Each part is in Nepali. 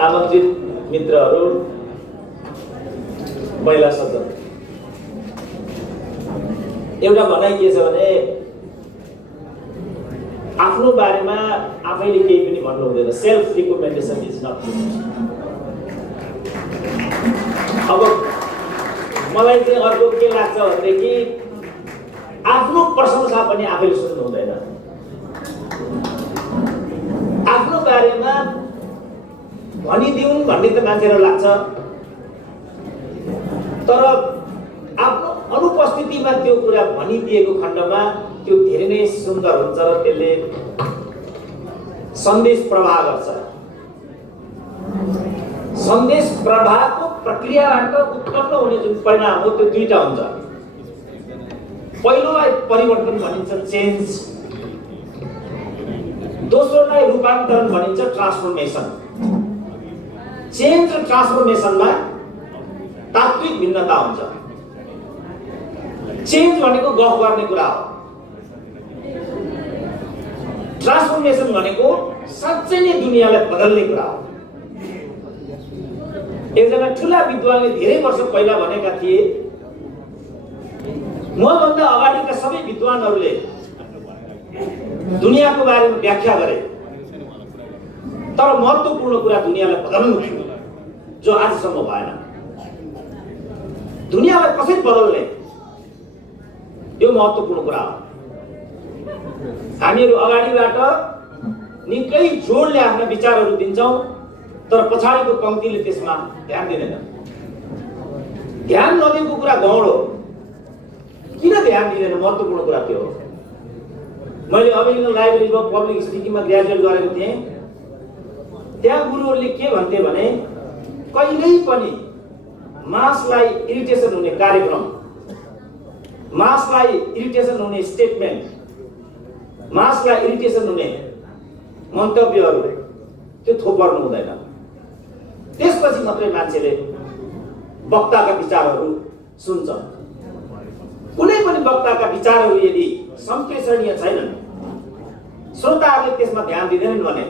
आमन्त्रित मित्रहरू, महिला सज्जन, एउटा भनाइ के छ भने आफ्नो बारेमा आफैले केही पनि भन्नु हुँदैन। Self recommendation is not good. अब मलाई चाहिँ अर्को के लाग्छ भनेदेखि आफ्नो प्रशंसा पनि आफैले सुन्नु हुँदैन। आफ्नो बारेमा भनिदिउँ भन्ने त मान्छेलाई लाग्छ, तर आफ्नो अनुपस्थितिमा त्यो कुरा भनिदिएको खण्डमा त्यो धेरै नै सुन्दर हुन्छ र त्यसले सन्देश प्रवाह गर्छ। सन्देश प्रवाहको प्रक्रियाबाट उत्पन्न हुने जुन परिणाम हो त्यो दुईटा हुन्छ। पहिलोलाई परिवर्तन भनिन्छ, चेन्ज। दोस्रोलाई रूपान्तरण भनिन्छ, ट्रान्सफर्मेसन। चेन्ज र ट्रान्सफर्मेसनमा तात्विक भिन्नता हुन्छ। चेन्ज भनेको गफ गर्ने कुरा हो, ट्रान्सफर्मेसन भनेको साँच्चै नै दुनियाँलाई बदल्ने कुरा हो। एकजना ठुला विद्वानले धेरै वर्ष पहिला भनेका थिए, मभन्दा अगाडिका सबै विद्वानहरूले दुनियाँको बारेमा व्याख्या गरे, तर महत्त्वपूर्ण कुरा दुनियाँलाई बदल्नु थियो, जो आजसम्म भएन। दुनियाँलाई कसरी बदल्ने, यो महत्त्वपूर्ण कुरा हो। हामीहरू अगाडिबाट निकै जोडले आफ्ना विचारहरू दिन्छौँ, तर पछाडिको पंक्तिले त्यसमा ध्यान दिँदैन। ध्यान नदिएको कुरा गौड हो। किन ध्यान दिँदैन? महत्त्वपूर्ण कुरा त्यो हो। मैले अमेरिकन लाइब्रेरीमा पब्लिक स्पिकिङमा ग्रेजुएट गरेको थिएँ। त्यहाँ गुरुहरूले के भन्थे भने कहिल्यै पनि मासलाई इरिटेसन हुने कार्यक्रम, मासलाई इरिटेसन हुने स्टेटमेन्ट, मासलाई इरिटेसन हुने मन्तव्यहरू त्यो थोपर्नु हुँदैन। त्यसपछि मात्रै मान्छेले वक्ताका विचारहरू सुन्छ। कुनै पनि वक्ताका विचारहरू यदि सम्प्रेषणीय छैनन्, श्रोताहरूले त्यसमा ध्यान दिँदैनन् भने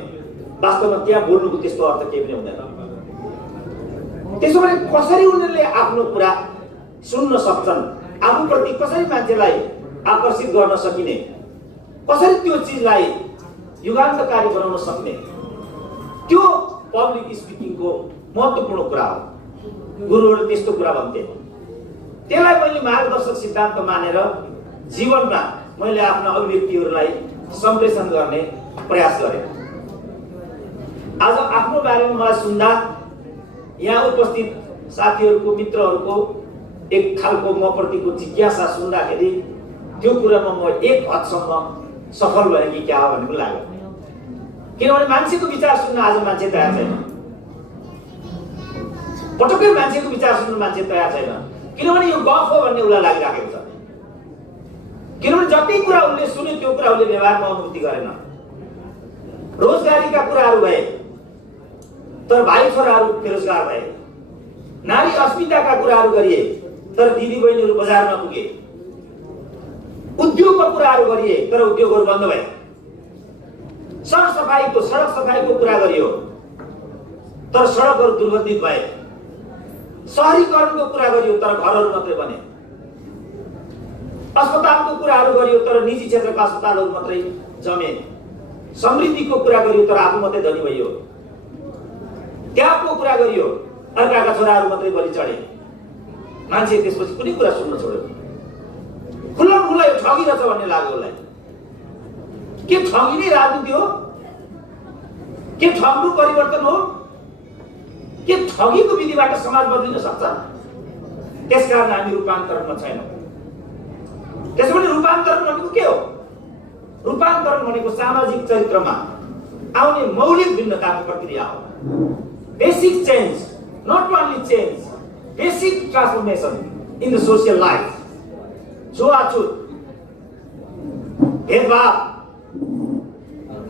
वास्तवमा त्यहाँ बोल्नुको त्यस्तो अर्थ केही पनि हुँदैन। त्यसो भने कसरी उनीहरूले आफ्नो कुरा सुन्न सक्छन्, आफूप्रति कसरी मान्छेलाई आकर्षित गर्न सकिने, कसरी त्यो चिजलाई युगान्तकारी बनाउन सक्ने, त्यो पब्लिक स्पिकिङको महत्त्वपूर्ण कुरा हो। गुरुहरूले त्यस्तो कुरा भन्थे। त्यसलाई मैले मार्गदर्शक सिद्धान्त मानेर जीवनमा मैले आफ्ना अभिव्यक्तिहरूलाई सम्प्रेषण गर्ने प्रयास गरेँ। आज आफ्नो बारेमा मलाई सुन्दा यहाँ उपस्थित साथीहरूको, मित्रहरूको एक खालको म प्रतिको जिज्ञासा सुन्दाखेरि त्यो कुरामा म एक हदसम्म सफल भएँ कि क्या हो भन्ने लाग्यो। किनभने मान्छेको विचार सुन्न आज मान्छे तयार छैन। पटक्कै मान्छेको विचार सुन्न मान्छे तयार छैन। किनभने यो गफ हो भन्ने उसलाई लागिराखेको छ। किनभने जति कुरा उसले सुन्यो त्यो कुरा उसले व्यवहारमा अनुभूति गरेन। रोजगारीका कुराहरू भए तर भाइ छोराहरू बेरोजगार भए, नारी अस्मिताका कुराहरू गरिए तर दिदी बहिनीहरू बजारमा पुगे, उद्योगको कुराहरू गरिए तर उद्योगहरू बन्द भए, सडक सफाइको कुरा गरियो तर सडकहरू दुर्गन्धित भए, शहरीकरणको कुरा गरियो तर घरहरू मात्रै बने, अस्पतालको कुराहरू गरियो तर निजी क्षेत्रका अस्पतालहरू मात्रै जमे, समृद्धिको कुरा गरियो तर आफू मात्रै धनी भइयो, त्यागको कुरा गरियो अर्काका छोराहरू मात्रै बलि चढे। मान्छे त्यसपछि कुनै कुरा सुन्न छोड्यो। खुल्ला खुल्ला यो ठगी रहेछ भन्ने लाग्यो उसलाई। के ठगी नै राजनीति हो? के ठग्नु परिवर्तन हो? के ठगीको विधिबाट समाज बदलिन सक्छ? त्यसकारण हामी रूपान्तरणमा छैनौँ। त्यसो भने रूपान्तरण भनेको के हो? रूपान्तरण भनेको सामाजिक चरित्रमा आउने मौलिक भिन्नताको प्रक्रिया हो। Basic change, not only change, basic transformation in the social life. छुवाछुत, भेदभाव,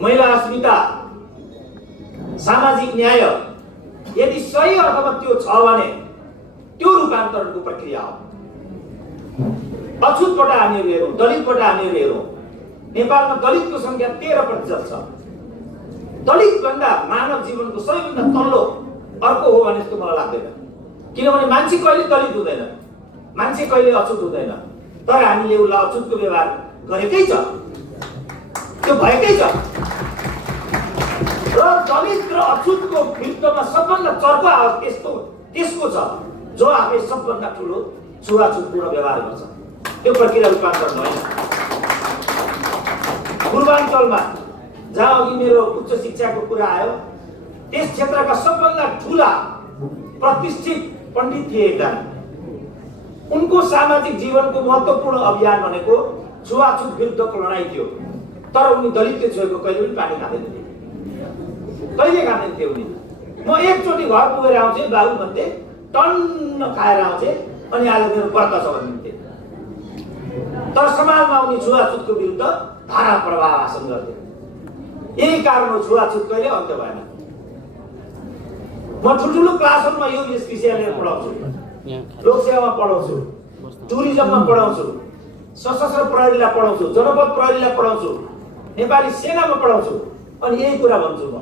महिला अस्मिता, सामाजिक न्याय, यदि सही अर्थमा त्यो छ भने त्यो रूपान्तरणको प्रक्रिया हो। अछुतबाट हामीहरू हेरौँ, दलितबाट हामीहरू हेरौँ, नेपालमा दलितको संख्या 13% छ। दलित भन्दा मानव जीवनको सबैभन्दा तल्लो अर्को हो भने जस्तो मलाई लाग्दैन। किनभने मान्छे कहिले दलित हुँदैन, मान्छे कहिले अछुत हुँदैन, तर हामीले उसलाई अछुतको व्यवहार गरेकै छ, त्यो भएकै छ। र दलित र अछुतको विरुद्धमा सबभन्दा चर्को आवाज त्यसको छ जो आफै सबभन्दा ठुलो छुवाछुतपूर्ण व्यवहार गर्छ। त्यो प्रक्रिया रूपान्तरण होइन। पूर्वाञ्चलमा जहाँ अघि मेरो उच्च शिक्षाको कुरा आयो, त्यस क्षेत्रका सबभन्दा ठुला प्रतिष्ठित पण्डित थिए एकजना। उनको सामाजिक जीवनको महत्त्वपूर्ण अभियान भनेको छुवाछुत विरुद्धको लडाइँ थियो। तर उनी दलितले छोएको कहिले पनि पानी खाँदैनथे, कहिले खाँदैनथे उनी। म एकचोटि घर पुगेर आउँथे, बाबु भन्थे, टन्न खाएर आउँथे, अनि आज मेरो व्रत छ भन्नुहुन्थे। तर समाजमा उनी छुवाछुतको विरुद्ध धारा प्रवाह हासिल गर्थे। यही कारण हो छुवाछुत कहिले अन्त्य भएन। म ठुल्ठुलो क्लासहरूमा यो विषय लिएर पढाउँछु, लोकसेवामा पढाउँछु, टुरिज्ममा पढाउँछु, सशस्त्र प्रहरीलाई पढाउँछु, जनपद प्रहरीलाई पढाउँछु, नेपाली सेनामा पढाउँछु, अनि यही कुरा भन्छु म।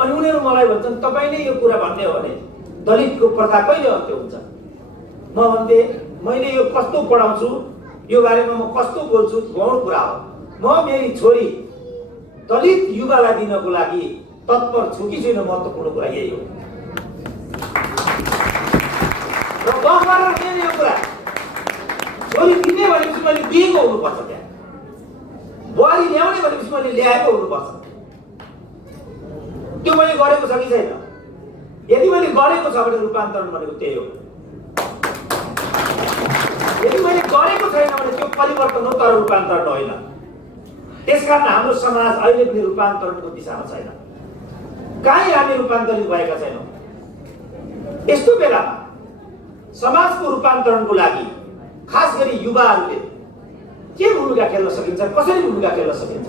अनि उनीहरू मलाई भन्छन् तपाईँ नै यो कुरा भन्ने हो भने दलितको प्रथा कहिले अन्त्य हुन्छ? म भन्थे मैले यो कस्तो पढाउँछु, यो बारेमा म कस्तो बोल्छु, गौण कुरा हो। म मेरी छोरी दलित युवालाई दिनको लागि तत्पर छु कि छैन, महत्त्वपूर्ण कुरा यही हो। र गफ गरेर यो कुरा छोरी दिने भनेपछि मैले दिएको हुनुपर्छ, त्यहाँ बुहारी ल्याउने भनेपछि मैले ल्याएको हुनुपर्छ। त्यो मैले गरेको छ कि छैन? यदि मैले गरेको छ भने रूपान्तरण भनेको त्यही हो। यदि मैले गरेको छैन भने त्यो परिवर्तन हो, तर रूपान्तरण होइन। त्यसकारण हाम्रो समाज अहिले पनि रूपान्तरणको दिशामा छैन। कहीँ हामी रूपान्तरित भएका छैनौँ। यस्तो बेलामा समाजको रूपान्तरणको लागि खास गरी युवाहरूले के भूमिका खेल्न सकिन्छ, कसरी भूमिका खेल्न सकिन्छ,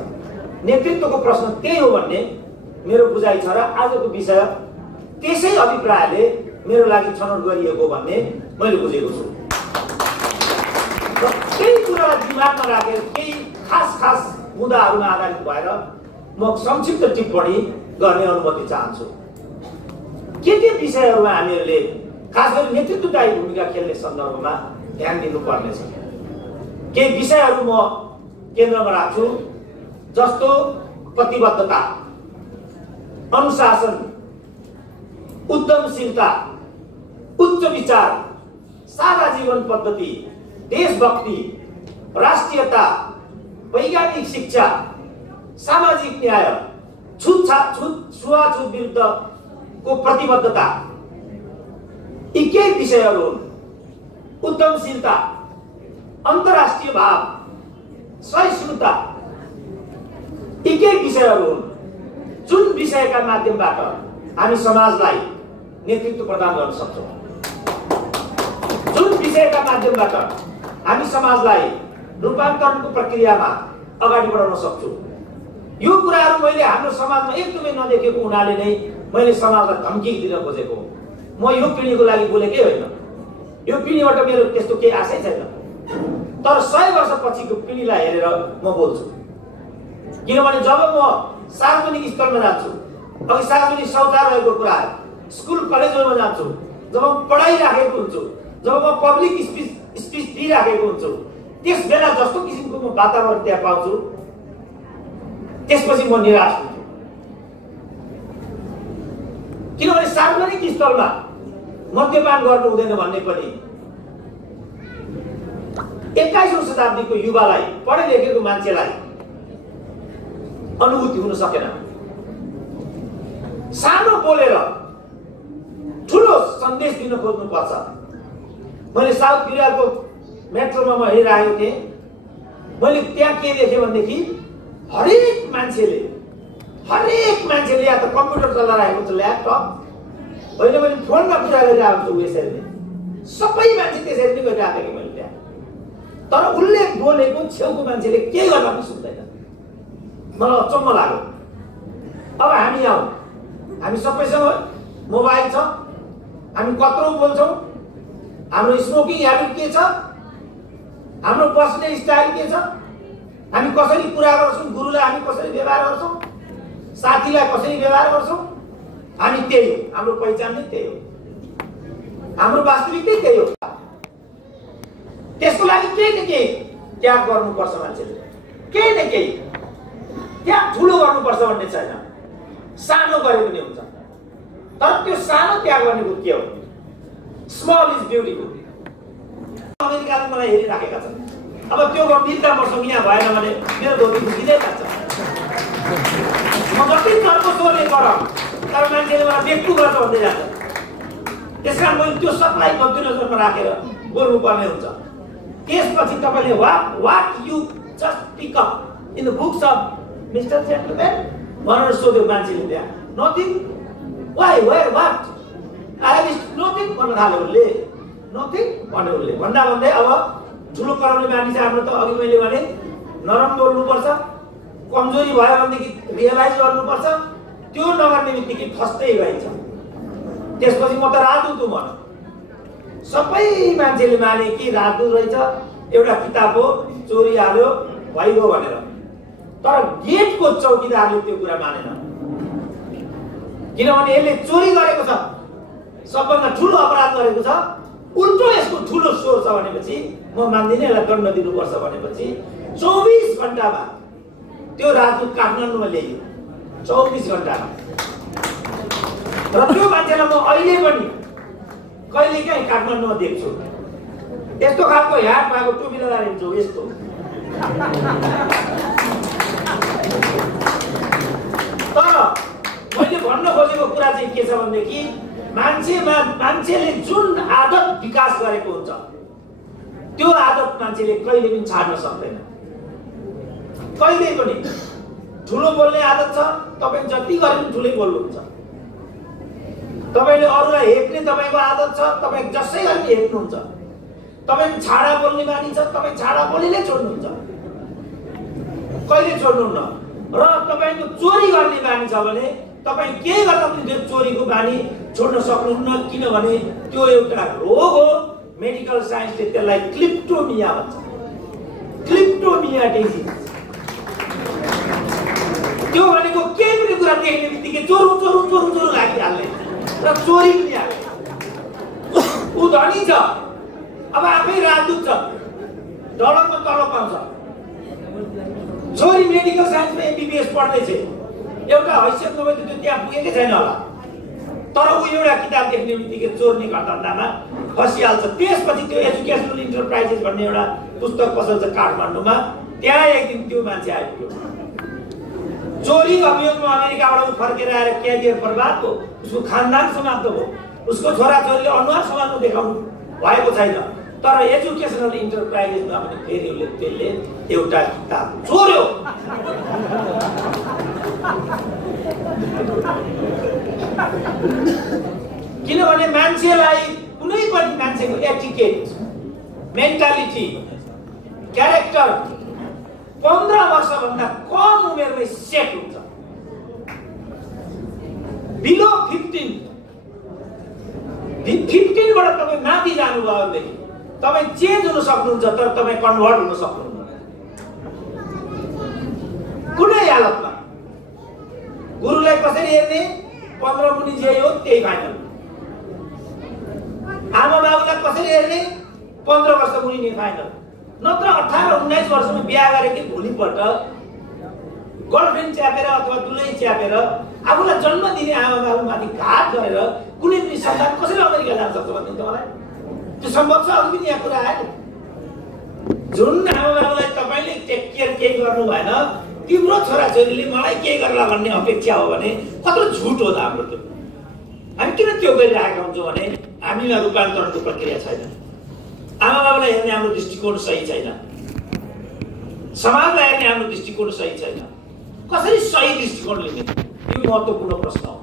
नेतृत्वको प्रश्न त्यही हो भन्ने मेरो बुझाइ छ। र आजको विषय त्यसै अभिप्रायले मेरो लागि छनौट गरिएको भन्ने मैले बुझेको छु। र त्यही कुरालाई दिमागमा राखेर केही खास मुद्दाहरूमा आधारित भएर म संक्षिप्त टिप्पणी गर्ने अनुमति चाहन्छु। के विषयहरूमा हामीहरूले खास गरी नेतृत्वदायी भूमिका खेल्ने सन्दर्भमा ध्यान दिनुपर्नेछ। केही विषयहरू म केन्द्रमा राख्छु, जस्तो प्रतिबद्धता, अनुशासन, उद्यमशीलता, उच्च विचार, सादा जीवन पद्धति, देशभक्ति, राष्ट्रियता, वैज्ञानिक शिक्षा, सामाजिक न्याय, छुवाछुत विरुद्धको प्रतिबद्धता, यी केही विषयहरू हुन्। उद्यमशीलता, अन्तर्राष्ट्रिय भाव, सहिष्णुता, यी केही विषयहरू हुन् जुन विषयका माध्यमबाट हामी समाजलाई नेतृत्व प्रदान गर्न सक्छौँ, जुन विषयका माध्यमबाट हामी समाजलाई रूपान्तरणको प्रक्रियामा अगाडि बढाउन सक्छौँ। यो कुराहरू मैले हाम्रो समाजमा एकदमै नदेखेको हुनाले नै मैले समाजलाई धम्की दिन खोजेको हो। म यो पिँढीको लागि बोलेकै होइन, यो पिँढीबाट मेरो त्यस्तो केही आशै छैन, तर 100 वर्षपछिको पिँढीलाई हेरेर म बोल्छु। किनभने जब म सार्वजनिक स्थलमा जान्छु, अघि सार्वजनिक शौचालयको कुरा, स्कुल कलेजहरूमा जान्छु, जब म पढाइराखेको हुन्छु, जब म पब्लिक स्पिच दिइराखेको हुन्छु, त्यस बेला जस्तो किसिमको म वातावरण त्यहाँ पाउँछु, त्यसपछि म निराश हुन्छु। किनभने सार्वजनिक स्थलमा मद्यपान गर्नु हुँदैन भन्ने पनि 21औं शताब्दीको युवालाई, पढे लेखेको मान्छेलाई अनुभूति हुन सकेन। सानो बोलेर ठुलो सन्देश दिन खोज्नुपर्छ। मैले साउथ कोरियाको मेट्रोमा म हिँडिरहेको थिएँ, मैले त्यहाँ के देखेँ भनेदेखि हरेक मान्छेले या त कम्प्युटर चलाइरहेको छ, ल्यापटप, होइन मैले फोनमा कुरा गरिरहेको छु, यसरी नै सबै मान्छे त्यसरी नै गरिरहेको थिएँ मैले त्यहाँ। तर उसले बोलेको छेउको मान्छेले केही गर्न पनि सुन्दैन। मलाई अचम्म लाग्यो। अब हामी आउँ, हामी सबैसँग मोबाइल छ, हामी कत्रो बोल्छौँ, हाम्रो स्मोकिङ ह्याबिट के छ, हाम्रो बस्ने स्टाइल के छ, हामी कसरी कुरा गर्छौँ, गुरुलाई हामी कसरी व्यवहार गर्छौँ, साथीलाई कसरी व्यवहार गर्छौँ, हामी त्यही हो, हाम्रो पहिचान नै त्यही हो, हाम्रो वास्तविकता त्यही हो। त्यसको लागि केही न केही त्याग गर्नुपर्छ मान्छेले, केही न केही त्याग ठुलो गर्नुपर्छ भन्ने छैन, सानो गरे पनि हुन्छ। तर त्यो सानो त्याग भनेको के हो? Small is beautiful. अमेरिकाले मलाई हेरिराखेका छन्। अब त्यो गम्भीरता मसँग यहाँ भएन भने मेरो धोती फुकिँदै जान्छ। म जति कर्म सोर्ने गरौँ तर मान्छेले मलाई बेक्टु गर्छ भन्दै जान्छ। त्यस कारण मैले त्यो सबलाई मध्यनजरमा राखेर बोल्नुपर्ने हुन्छ। त्यसपछि तपाईँले what you just pick up in the books of mister gentleman भनेर सोध्यो मान्छेले त्यहाँ। Nothing, why, where, what, I have nothing भन्न थाल्यो उसले। नथिङ भन्यो उसले। भन्दा भन्दै अब ठुलो कराउने बानी चाहिँ हाम्रो त अघि मैले भने नरम बोल्नुपर्छ, कमजोरी भयो भनेदेखि रियलाइज गर्नुपर्छ। त्यो नगर्ने बित्तिकै फस्दै गइन्छ। त्यसपछि म त राजदूत हुँ भन। सबै मान्छेले माने कि राजदूत रहेछ, एउटा किताब हो, चोरी हाल्यो भइगयो भनेर। तर गेटको चौकीदारले त्यो कुरा मानेन, किनभने यसले चोरी गरेको छ, सबभन्दा ठुलो अपराध गरेको छ, उल्टो यसको ठुलो स्वर छ भनेपछि म मान्दिनँ, यसलाई दण्ड दिनुपर्छ भनेपछि 24 घण्टामा त्यो राजदूत काठमाडौँमा ल्याइयो। 24 घण्टामा। र त्यो मान्छेलाई म अहिले पनि कहिलेकाहीँ काठमाडौँमा देख्छु। यस्तो खालको ह्याट भएको टोपी लगाएर हिँड्छु, यस्तो। तर मैले भन्न खोजेको कुरा चाहिँ के छ भनेदेखि मान्छेले जुन आदत विकास गरेको हुन्छ त्यो आदत मान्छेले कहिले पनि छाड्न सक्दैन। कहिले पनि ठुलो बोल्ने आदत छ, तपाईँ जति गरे पनि ठुलै बोल्नुहुन्छ। तपाईँले अरूलाई हेप्ने तपाईँको आदत छ, तपाईँ जसै गरे पनि हेप्नुहुन्छ। तपाईँ छाडा बोल्ने बानी छ, तपाईँ छाडा बोली नै छोड्नुहुन्छ, कहिले छोड्नुहुन्न। र तपाईँको चोरी गर्ने बानी छ भने तपाईँ के गर्दा पनि त्यो चोरीको बानी छोड्न सक्नुहुन्न, किनभने त्यो एउटा रोग हो। मेडिकल साइन्सले त्यसलाई क्लिप्टोमिया भन्छ। क्लिप्टोमिया डिजिज। त्यो भनेको केही पनि कुरा देख्ने बित्तिकै चोरु चोरु चोरु चोरु लागिहाल्ने र चोरी पनि हाल्ने। ऊ धनी छ, अब आफै राजदूत छ, डलरमा तलब पाउँछ। छोरी मेडिकल साइन्समा एमबिबिएस पढ्दैछ, एउटा हैसियत नभए त्यो त्यहाँ पुगेकै छैन होला। तर ऊ एउटा किताब देख्ने बित्तिकै चोर्ने धन्दामा फसिहाल्छ। त्यसपछि त्यो एजुकेसनल इन्टरप्राइजेस भन्ने एउटा पुस्तक पसल छ काठमाडौँमा, त्यहाँ एक दिन त्यो मान्छे आइपुग्यो। चोरी अभियोगमा अमेरिकाबाट ऊ फर्केर आएर क्यारियर बर्बाद हो, उसको खानदान समाप्त हो, उसको छोराछोरीले अनुहार समात्नु देखाउनु भएको छैन। तर एजुकेसनल इन्टरप्राइजेसमा पनि फेरि उसले त्यसले एउटा किताब चोर्यो। किनभने मान्छेलाई कुनै पनि मान्छेको एटिकेट, मेन्टालिटी, क्यारेक्टर 15 वर्षभन्दा कम उमेरमै सेट हुन्छ। बिलो 15बाट तपाईँ माथि जानुभयो भनेदेखि तपाईँ चेन्ज हुन सक्नुहुन्छ, तर तपाईँ कन्भर्ट हुन सक्नुहुन्न कुनै हालतमा। गुरुलाई कसरी हेर्ने? 15 मुनि जे हो त्यही फाइनल। आमा बाबुलाई कसरी हेर्ने? 15 वर्ष मुनि नै फाइनल। नत्र 18-19 वर्षमा बिहा गरेकै भोलिपल्ट गर्लफ्रेन्ड च्यापेर अथवा दुलै च्यापेर आफूलाई जन्म दिने आमा बाबुमाथि घात गरेर कुनै पनि सन्तान कसरी अमेरिका जान सक्छ भन्ने तपाईँलाई त्यो सम्भव छ? अघि पनि यहाँ कुरा आयो। जुन आमा बाबुलाई तपाईँले टेक केयर केही गर्नु भएन, तिम्रो छोराछोरीले मलाई के गर्ला भन्ने अपेक्षा हो भने कत्रो झुट हो त हाम्रो त्यो। हामी किन त्यो गरिरहेका हुन्छौँ भने हामीमा रूपान्तरणको प्रक्रिया छैन। आमा बाबुलाई हेर्ने हाम्रो दृष्टिकोण सही छैन, समाजलाई हेर्ने हाम्रो दृष्टिकोण सही छैन। कसरी सही दृष्टिकोण लिने यो महत्त्वपूर्ण प्रश्न हो।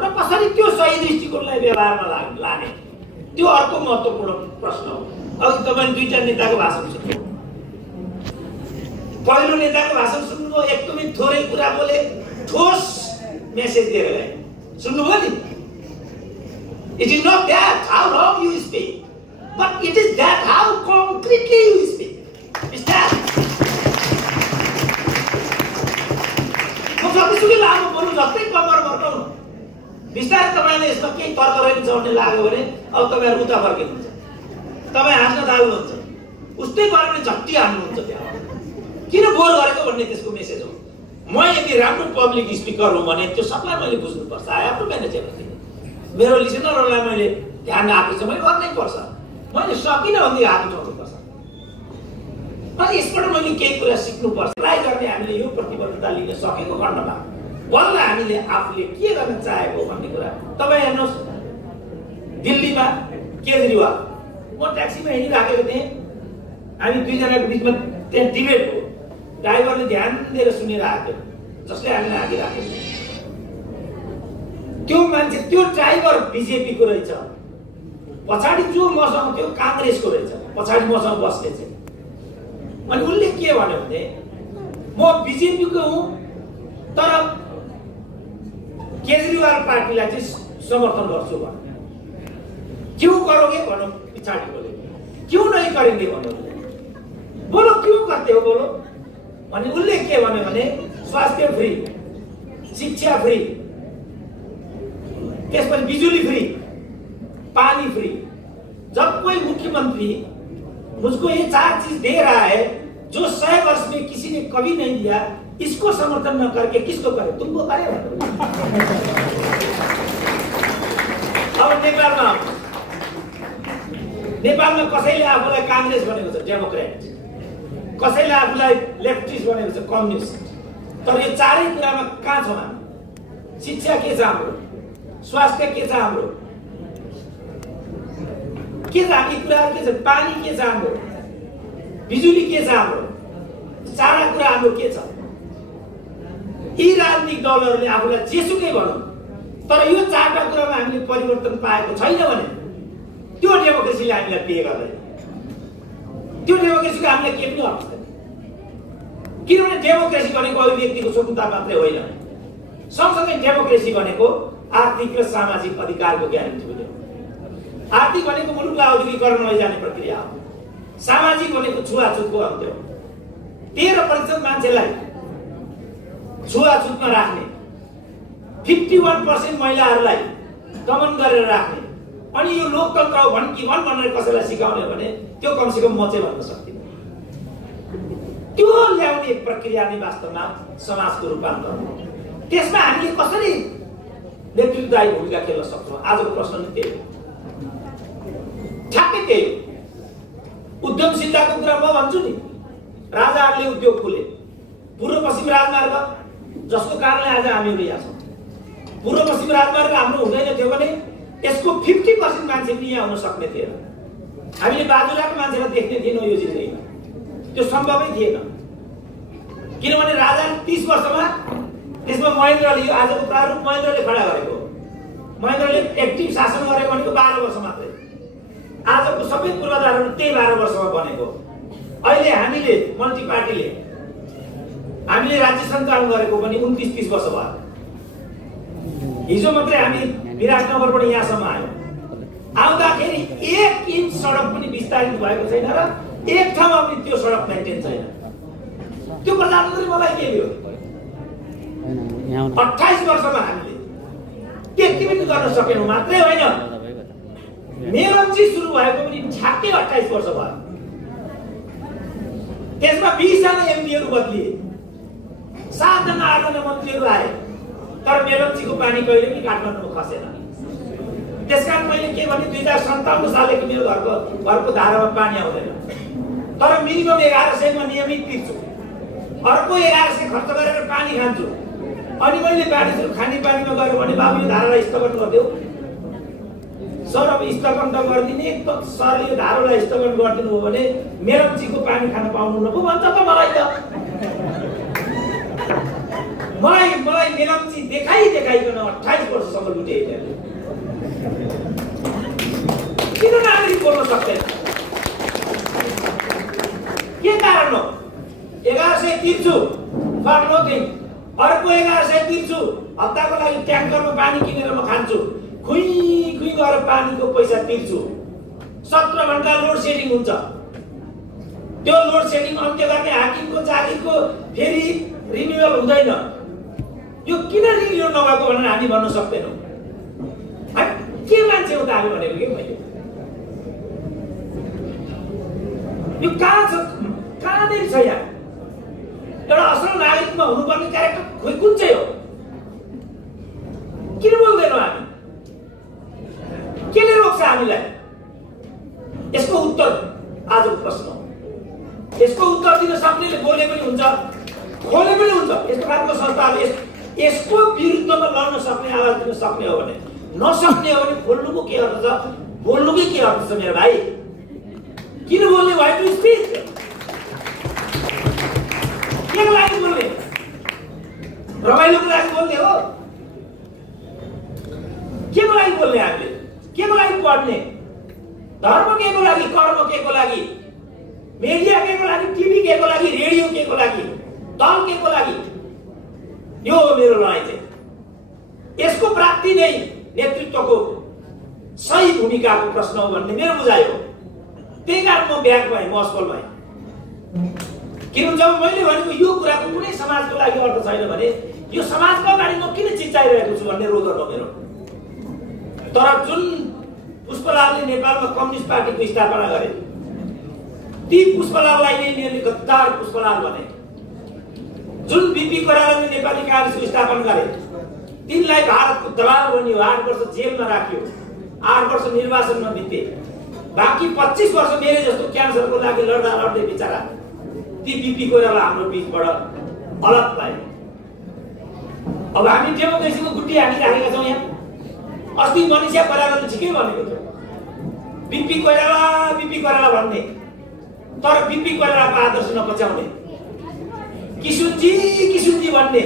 र कसरी त्यो सही दृष्टिकोणलाई व्यवहारमा लाने त्यो अर्को महत्त्वपूर्ण प्रश्न हो। अघि तपाईँले दुईटा नेताको भाषण सुन्नुभयो। पहिलो नेताको भाषण सुन्नुभयो, एकदमै थोरै कुरा बोले, ठोस मेसेज दिएर गए। सुन्नुभयो नि? It is not that how long you speak, but it is that how concretely you speak. Is that? म जतिसुकै लामो बोल्नु जस्तै कम्मर मर्काउनु, बिस्तारै तपाईँले यसमा केही तर्क रहेन चढ्ने लाग्यो भने अब तपाईँहरू उता फर्किनुहुन्छ, तपाईँ हाँस्न थाल्नुहुन्छ, उस्तै गरेर झट्टी हान्नुहुन्छ त्यहाँ। किन बोल गरेको भन्ने त्यसको मेसेज हो। म यदि राम्रो पब्लिक स्पिकर हुँ भने त्यो सबलाई मैले बुझ्नुपर्छ। आफ्नो म्यानेजरले मेरो लिसनरहरूलाई मैले ध्यान राखेको मैले गर्नै पर्छ। मैले सकिनँ भने हात उठाउनुपर्छ। अनि यसबाट मैले केही कुरा सिक्नुपर्छ। ट्राई गर्ने हामीले यो प्रतिबद्धता लिन सकेको खण्डमा बल्ल हामीले आफूले के गर्न चाहेको भन्ने कुरा। तपाईँ हेर्नुहोस्, दिल्लीमा केजरीवाल, म ट्याक्सीमा हिँडिराखेको थिएँ, हामी दुईजनाको बिचमा त्यहाँ डिबेट हो। ड्राइभरले ध्यान दिएर सुनिरहेको जसले हामीलाई हाकिराखेको। त्यो मान्छे, त्यो ड्राइभर बिजेपीको रहेछ, पछाडि जो मसँग थियो काङ्ग्रेसको रहेछ, पछाडि मसँग बस्ने चाहिँ। अनि उनले के भन्यो भने म बिजेपीको हुँ तर केजरीवाल पार्टीलाई चाहिँ समर्थन गर्छु भने। क्यों करोगे भनौँ, पछाडि बोले क्यों नहीं करेंगे भनौँ, बोलो क्यों करते हो बोलो भने उनले के भन्यो भने स्वास्थ्य फ्री, शिक्षा फ्री, त्यसपछि बिजुली फ्री, पानी फ्री। जब कोई मुख्यमंत्री मुझको ये 4 चीज दे रहा है जो 100 वर्ष में किसी ने कभी नहीं दिया, इसको समर्थन न करके किसको करे? तुमको करे। अब नेपालमा कसैले आफूलाई कांग्रेस भनेको छ डेमोक्रेट, कसैले आफूलाई लेफ्टिस्ट भनेको छ कम्युनिस्ट। तर यो चारै कुरामा कहाँ छौँ हामी? शिक्षा के छ हाम्रो, स्वास्थ्य के छ हाम्रो, के छ हामी कुराहरू के छ, पानी के छ हाम्रो, बिजुली के छ हाम्रो, चारा कुरा हाम्रो के छ? यी राजनीतिक दलहरूले आफूलाई जेसुकै भनौँ तर यो 4टा कुरामा हामीले परिवर्तन पाएको छैन भने त्यो डेमोक्रेसीले हामीलाई पे गर्दैन। त्यो डेमोक्रेसीको हामीलाई केही पनि अर्थ छैन। किनभने डेमोक्रेसी भनेको अभिव्यक्तिको स्वतन्त्रता मात्रै होइन, सँगसँगै डेमोक्रेसी भनेको आर्थिक र सामाजिक अधिकारको ग्यारेन्टी पनि हो। आर्थिक भनेको मुलुकलाई औद्योगिकरण लैजाने प्रक्रिया हो, सामाजिक भनेको छुवाछुतको अन्त्य हो। 13% मान्छेलाई छुवाछुतमा राख्ने, 51% महिलाहरूलाई दमन गरेर राख्ने, अनि यो लोकतन्त्र हो भन् कि भन् भनेर कसैलाई सिकाउने भने त्यो कमसेकम म चाहिँ भन्न सक्दिनँ। त्यो ल्याउने प्रक्रिया नै वास्तवमा समाजको रूपान्तर हो। त्यसमा हामीले कसरी नेतृत्वदायी भूमिका खेल्न सक्छौँ? आजको प्रश्न नै त्यही हो, ठ्याक्कै त्यही हो। उद्यमशीलताको कुरा म भन्छु नि, राजाहरूले उद्योग खोले, पूर्व पश्चिम राजमार्ग जसको कारणले आज हामीहरू यहाँ छौँ। पूर्व पश्चिम राजमार्ग हाम्रो हुँदैन थियो भने यसको 50% मान्छे पनि यहाँ आउन सक्ने थिएन। हामीले बाजुराको मान्छेलाई देख्ने थिएनौँ यो जिन्दगीमा, त्यो सम्भवै थिएन। किनभने राजा 30 वर्षमा त्यसमा महेन्द्रले, यो आजको प्रारूप महेन्द्रले खडा गरेको, महेन्द्रले एक्टिभ शासन गरेको भनेको 12 वर्ष मात्रै। आजको सबै पूर्वाधारहरू त्यही 12 वर्षमा बनेको। अहिले हामीले मल्टी पार्टीले हामीले राज्य सञ्चालन गरेको पनि 29-30 वर्ष भयो। हिजो मात्रै हामी विराटनगरबाट यहाँसम्म आयो, आउँदाखेरि 1 इन्च सडक पनि विस्तारित भएको छैन र एक ठाउँमा पनि त्यो सडक मेन्टेन छैन। त्यो प्रधानमन्त्री मलाई के दियो? 28 वर्षमा हामीले त्यति पनि गर्न सकेनौँ। मात्रै होइन, मेलम्ची सुरु भएको पनि ठ्याक्कै 28 वर्ष भयो। त्यसमा 20 जना एमपीहरू बदलिए, 7 जना 8 जना मन्त्रीहरू आए, तर मेलम्चीको पानी कहिले पनि काठमाडौँमा खसेन। त्यसकारण मैले के भने 2057 सालदेखि मेरो घरको धारामा पानी आउँदैन, तर मिनिमम 1100 मा नियमित तिर्छु। अर्को 1100 खर्च गरेर पानी खान्छु। अनि मैले बाढीहरू खाने पानीमा गयो भने बाबु यो धारालाई स्थगन गरिदेऊ। सर अब स्थगन त गरिदिने, सरले यो धारालाई स्थगन गरिदिनु हो भने मेलम्चीको पानी खान पाउनु न पो भन्छ त मलाई त। मलाई मेलम्ची देखाइकन 28 वर्षसम्म लुटे। किन नागरिक बोल्न सक्दैन? के कारण हो? 1100 तिर्छु फर नथिङ, अर्को 1100 तिर्छु हप्ताको लागि ट्याङ्करमा पानी किनेर म खान्छु, खुइ गएर पानीको पैसा तिर्छु। 17 घण्टा लोड सेडिङ हुन्छ। त्यो लोड सेडिङ अन्त्य गर्ने हाकिमको जागिरको फेरि रिन्युअल हुँदैन। यो किन रिन्युअल नभएको भनेर हामी भन्न सक्दैनौँ। के मान्छे हो त हामी भनेको के मैले यो कहाँ छ कहाँदेखि छ यहाँ एउटा असल नागरिकमा हुनुपर्ने क्यारेक्टर खोइ कुन चाहिँ हो किन बोल्दैनौँ हामी केले रोक्छ हामीलाई यसको उत्तर आजको प्रश्न हो यसको उत्तर दिन सक्नेले बोले पनि हुन्छ खोले पनि हुन्छ यस्तो खालको संस्थाले यसको विरुद्धमा लड्न सक्ने आवाज दिन सक्ने हो भने नसक्ने हो भने बोल्नुको के अर्थ छ बोल्नुकै के अर्थ छ मेरो भाइ किन बोल्ने भाइ टु स्पिक के लागि बोल्ने रमाइलोको लागि बोल्ने हो के को लागि बोल्ने हामीले के को लागि पढ्ने धर्म के को लागि कर्म के को लागि मिडिया के को लागि टिभी के को लागि रेडियो के को लागि दल के को लागि यो हो मेरो लडाइँ चाहिँ यसको प्राप्ति नै नेतृत्वको सही भूमिकाको प्रश्न हो भन्ने मेरो बुझाइ हो त्यही कारण म ब्याक भएँ म असफल भएँ किनभने जब मैले भनेको यो कुराको कुनै समाजको लागि अर्थ छैन भने यो समाजको अगाडि म किन चिच्चाइरहेको छु भन्ने रोदन हो मेरो तर जुन पुष्पलालले नेपालमा कम्युनिस्ट पार्टीको स्थापना गरे ती पुष्पलाललाई नै यिनीहरूले गद्दार पुष्पलाल भने जुन बिपी कोइरालाले नेपाली काङ्ग्रेसको स्थापना गरे तिनलाई भारतको दलाल बनियो 8 वर्ष जेलमा राखियो 8 वर्ष निर्वाचनमा बिते बाँकी 25 वर्ष मेरे जस्तो क्यान्सरको लागि लड्दै बिचरा ती बिपी कोइराला हाम्रो बीचबाट अलग भए अब हामी डेमोक्रेसीको गुटी हानिराखेका छौँ यहाँ अस्ति मनिषा कोइरालाले ठिकै भनेको थियो बिपी कोइराला भन्ने तर बिपी कोइरालाको आदर्श नपच्याउने किशुनजी भन्ने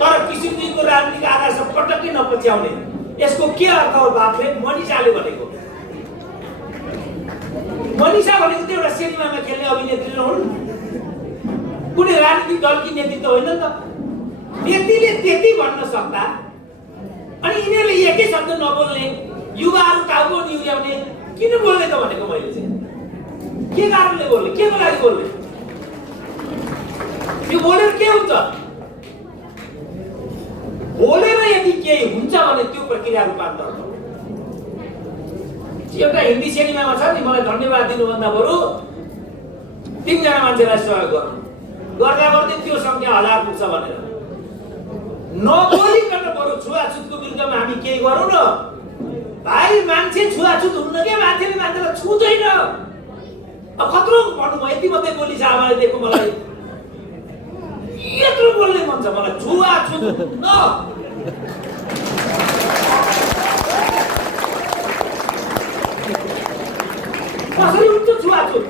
तर किशुनजीको राजनीतिक आदर्श पटक्कै नपच्याउने यसको के अर्थ हो बापले मनिषाले भनेको मनिषा भनेको त एउटा सिनेमामा खेल्ने अभिनेत्री हुन् कुनै राजनीतिक दलकी नेतृत्व होइन नि त नेत्रीले त्यति भन्न सक्दा अनि यिनीहरूले एकै शब्द नबोल्ने युवाहरू टाउको निहुर्याउने किन बोल्ने त भनेको मैले चाहिँ के कारणले बोल्ने के को लागि बोल्ने यो बोलेर के हुन्छ बोलेर यदि केही हुन्छ भने त्यो प्रक्रिया रूपान्तरण हो एउटा हिन्दी सिनेमामा छ नि मलाई धन्यवाद दिनुभन्दा बरु 3 जना मान्छेलाई सहयोग गर्दा गर्दै त्यो संख्या 1000 पुग्छ भनेर नबोलिकन बरु छुवाछुतको विरुद्धमा हामी केही गरौँ न भाइ मान्छे छुवाछुत हुन्न के मान्छेले मान्छेलाई छुँदैन अब खतरो भन्नु म यति मात्रै बोली सामाले दिएको मलाई यत्रो बोल्ने मन छ मलाई छुवाछुत न कसरी हुन्छ छुवाछुत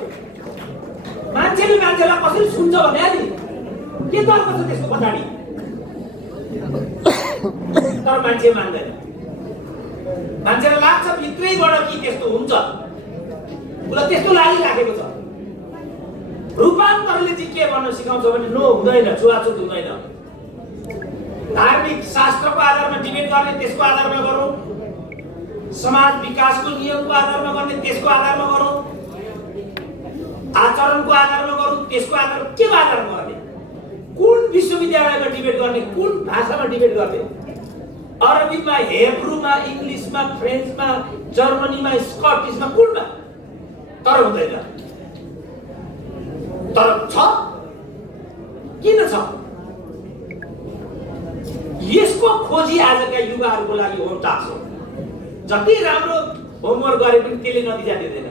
मान्छेले मान्छेलाई कसरी सुन्छ भने नि के तर्क छ त्यसको पछाडि तर मान्छे मान्दैन मान्छेलाई लाग्छ भित्रैबाट कि त्यस्तो हुन्छ उसलाई त्यस्तो लागिराखेको छ रूपान्तरले चाहिँ के भन्न सिकाउँछ भने नो हुँदैन छुवाछुत हुँदैन धार्मिक शास्त्रको आधारमा डिबेट गर्ने त्यसको आधारमा गरौँ समाज विकासको नियमको आधारमा गर्ने त्यसको आधारमा गरौँ आचरणको आधारमा गरौँ त्यसको आधारमा के आधारमा गर्ने कुन विश्वविद्यालयमा डिबेट गर्ने कुन भाषामा डिबेट गर्ने अरबीमा हेब्रूमा इङ्ग्लिसमा फ्रेन्चमा जर्मनीमा स्कटिसमा कुनमा तर हुँदैन तर छ किन छ यसको खोजी आजका युवाहरूको लागि हो टास्क हो जति राम्रो होमवर्क गरे पनि त्यसले नतिजा दिँदैन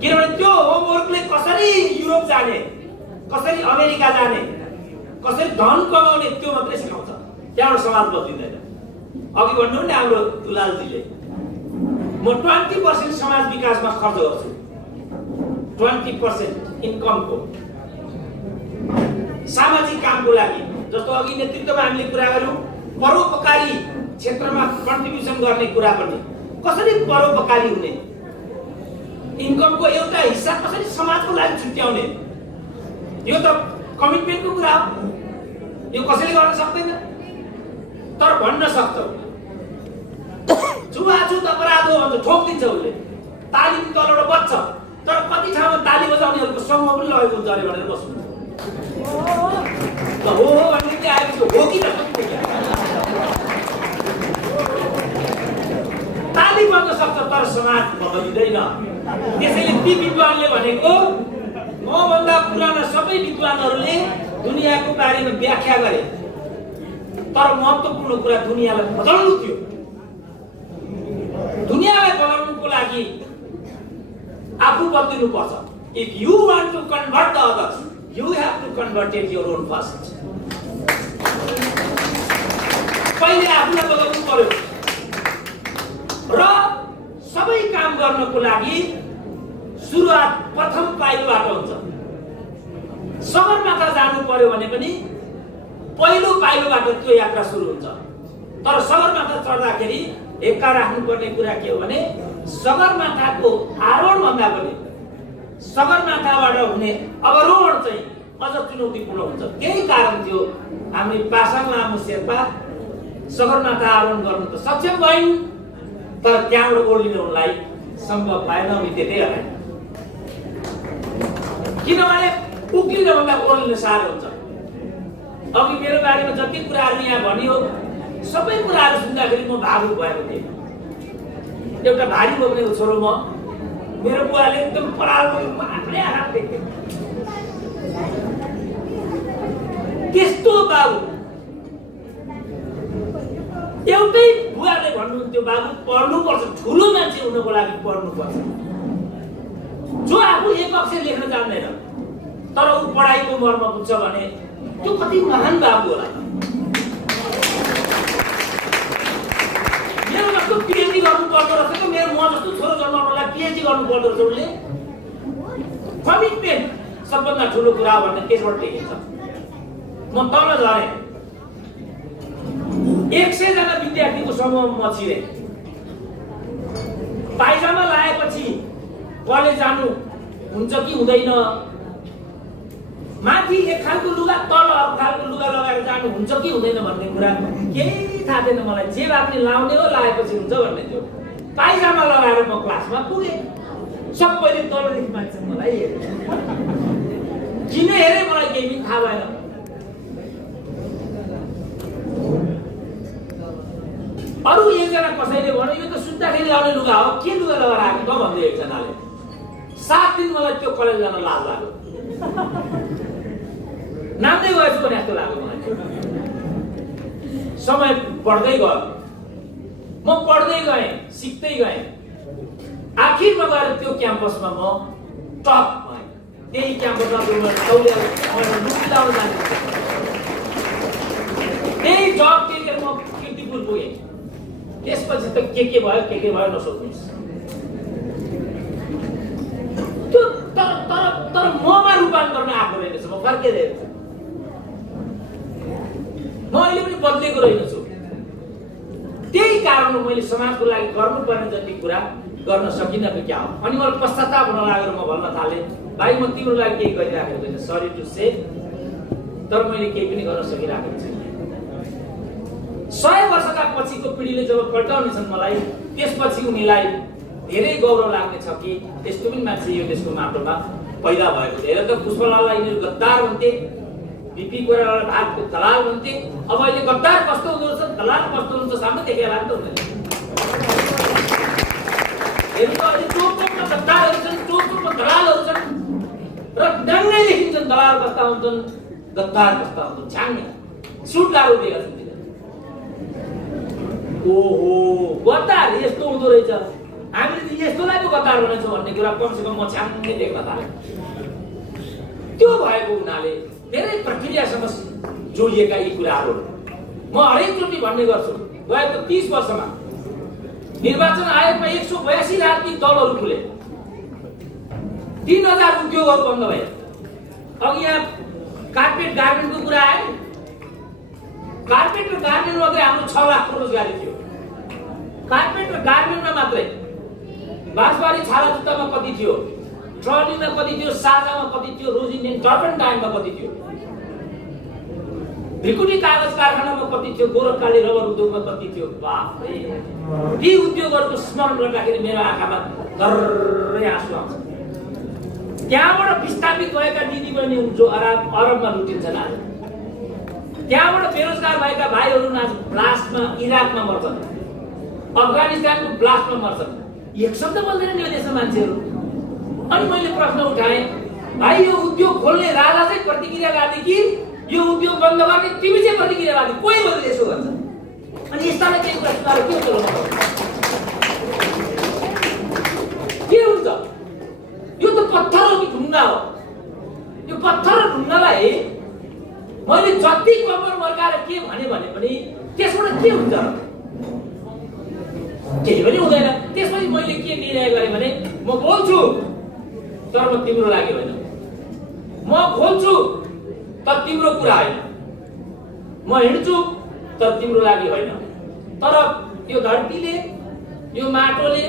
किनभने त्यो होमवर्कले कसरी युरोप जाने कसरी अमेरिका जाने कसरी धन कमाउने त्यो मात्रै सिकाउँछ त्यहाँबाट समाज बदलिँदैन अघि भन्नु नि हाम्रो दुलालजीले म 20% समाज विकासमा खर्च गर्छु 20% इन्कमको सामाजिक कामको लागि जस्तो अघि नेतृत्वमा हामीले कुरा गर्यौं परोपकारी क्षेत्रमा कन्ट्रिब्युसन गर्ने कुरा पनि कसरी परोपकारी हुने इन्कमको एउटा हिस्सा कसरी समाजको लागि छुट्याउने यो त कमिटमेन्टको कुरा हो यो कसैले गर्न सक्दैन तर भन्न सक्छ छुवाछुत अपराध हो भन्छ ठोकिदिन्छ उसले ताली तलबाट बज्छ तर कति ठाउँमा ताली बजाउनेहरूको समूह पनि लगेको हुन्छ अरे भनेर बस्नु हो भन्ने चाहिँ आएको हो कि बन्न सक्छ तर समाज बदलिँदैन। त्यसैले ती विद्वानले भनेको मभन्दा पुराना सबै विद्वानहरूले दुनियाँको बारेमा व्याख्या गरे, तर महत्त्वपूर्ण कुरा दुनियाँलाई बदल्नु थियो। दुनियाँलाई बदल्नुको लागि आफू बदलिनु पर्छ। If you want to convert the others, you have to convert your own first. पहिले आफूलाई बदल्नु पर्यो र सबै काम गर्नको लागि सुरुवात प्रथम पाइलोबाट हुन्छ। सगरमाथा जानु पर्यो भने पनि पहिलो पाइलोबाट त्यो यात्रा सुरु हुन्छ। तर सगरमाथा चढ्दाखेरि एक्का राख्नुपर्ने कुरा के हो भने सगरमाथाको आरोहण भन्दा पनि सगरमाथाबाट हुने अवरोहण चाहिँ अझ चुनौतीपूर्ण हुन्छ। त्यही कारण थियो हामी पासाङ लामो शेर्पा सगरमाथा आरोहण गर्नु त सक्षम भयौँ, तर त्यहाँबाट ओर्लिनु उनलाई सम्भव भएन, बितेरै हरायो। किनभने उक्लिन भन्दा ओर्लिन साह्रो हुन्छ। अघि मेरो बारेमा जति कुराहरू यहाँ भनियो सबै कुराहरू सुन्दाखेरि म भावुक भएको थिएँ। एउटा भारी बोक्नेको छोरो म, मेरो बुवाले एकदम परालको आफ्नै आँखा देख्थेँ। त्यस्तो बाबु एउटै बुवाले भन्नुहुन्थ्यो, बाबु पढ्नुपर्छ, ठुलो मान्छे हुनको लागि पढ्नुपर्छ। जो आफू एक अक्षर लेख्न जान्दैन तर ऊ पढाइको मर्म बुझ्छ भने त्यो कति महान बाबु होला। मेरो जस्तो पिएचडी गर्नु पर्दो रहेछ, मेरो म जस्तो छोरो जन्माउनलाई पिएचडी गर्नु पर्दो रहेछ। उसले कमिटमेन्ट सबभन्दा ठुलो कुरा हो भन्ने त्यसबाट देखिन्छ। म तल झरेँ, 100 जना विद्यार्थीको समूहमा म छिरेँ। पाइजामा लगाएपछि कलेज जानु हुन्छ कि हुँदैन, माथि एक खालको लुगा तल अर्को खालको लुगा लगाएर जानु हुन्छ कि हुँदैन भन्ने कुरा केही थाहा थिएन मलाई। जे भए पनि लाउने हो, लगाएपछि हुन्छ भन्ने थियो। पाइजामा लगाएर म क्लासमा पुगेँ। सबैले तलदेखि मान्छे मलाई हेरे, किन हेरे मलाई केही पनि थाहा भएन। अरू एकजना कसैले भन्यो यो त सुत्दाखेरि लाउने लुगा हो, के लुगा लगाएर आएको त भन्दै एकजनाले। 7 दिन मलाई त्यो कलेज जान लाज लाग्यो, नाच्दै गएछु भने जस्तो लाग्यो मलाई। समय बढ्दै गयो, म पढ्दै गएँ, सिक्दै गएँ। आखिरमा गएर त्यो क्याम्पसमा म टप भएँ। त्यही क्याम्पसमा त्यही जब टेकेर म कीर्तिपुर पुगेँ। त्यसपछि त के भयो नसोध्नुहोस्। त्यो तर ममा रूपान्तरण आएको रहेछ, म फर्केर म अहिले पनि बदलेको रहेनछु। त्यही कारण मैले समाजको लागि गर्नुपर्ने जति कुरा गर्न सकिनँ त क्या हो। अनि मलाई पश्चाताप हुन लागेर म भन्न थालेँ, भाइ म तिम्रो लागि केही गरिराखेको छैन, सरी टु से, तर मैले केही पनि गर्न सकिरहेको छैन। 100 वर्षका पछिको पिँढीले जब पल्टाउनेछन् मलाई, त्यसपछि उनीलाई धेरै गौरव लाग्नेछ कि त्यस्तो पनि मान्छे यो देशको माटोमा पैदा भएको थियो। हेर त पुष्पलाललाई यिनीहरू गद्दार भन्थे, बिपी कोइरालालाई भागको दलाल भन्थे। अब अहिले गद्दार कस्तो हुँदो रहेछ, दलाल कस्तो हुन्छ सामने देखेर लाग्दो हुँदैन। हेर्नु त अहिले चोकमा गद्दारहरू छन्, चोकमा दलालहरू छन् र डाङ्गै लेखिन्छन् दलाल कस्ता हुन्छन्, गद्दार कस्ता हुन्छन्, छाङ्गे सुटदार उभिएका छन्। ओहो गद्दार यस्तो हुँदो रहेछ, हामीले यस्तोलाई पो गद्दार भनेछौँ भन्ने कुरा कमसेकम म छाङ्गे देख्न थालेँ। त्यो भएको हुनाले धेरै प्रक्रियासँग जोडिएका यी कुराहरू म हरेकचोटि भन्ने गर्छु। गएको 30 वर्षमा निर्वाचन आयोगमा 182 राजनीतिक दलहरू खुले, 3000 उद्योगहरू बन्द भए। अघि यहाँ कार्पेट गार्मेन्टको कुरा आयो, कार्पेट र गार्मेन्ट मात्रै हाम्रो 6 लाख रोजगारी थियो। कार्पेट र गार्मेन्टमा मात्रै। बाँसबारी छाला जुत्तामा कति थियो, ट्रलीमा कति थियो, सागामा कति थियो, रोजिने टर्पन्टाइनमा कति थियो, भिकुटी कागज कारखानामा कति थियो, गोरखकाली रबर उद्योगमा कति थियो। बाफरे, ती उद्योगहरूको स्मरण गर्दाखेरि मेरो आँखामा डर्रै आँसु आउँछ। त्यहाँबाट विस्थापित भएका दिदीबहिनीहरू जो अरबमा लुटिन्छन् आज, त्यहाँबाट बेरोजगार भएका भाइहरू आज ब्लास्टमा इराकमा मर्छन्। अफगानिस्तानको ब्लास्टमा मर्छन्, एक शब्द बोल्दैन नि यो देशमा मान्छेहरू। अनि मैले प्रश्न उठाएँ, भाइ यो उद्योग खोल्ने राजा चाहिँ प्रतिक्रियावादी कि यो उद्योग बन्द गर्ने तिमी चाहिँ प्रतिक्रियावादी, कोही बोल्दै यसो भन्छ। अनि यस्तालाई केही कुरा सुधार के हुन्छ के हुन्छ? यो त पत्थर हो कि ढुङ्गा हो? यो पत्थर र ढुङ्गालाई मैले जति कम्मर मर्काएर के भने पनि त्यसबाट के हुन्छ? केही पनि हुँदैन। त्यसपछि मैले के निर्णय गरेँ भने म बोल्छु तर म तिम्रो लागि होइन, म खोल्छु तर तिम्रो कुरा होइन, म हिँड्छु तर तिम्रो लागि होइन। तर यो धरतीले, यो माटोले,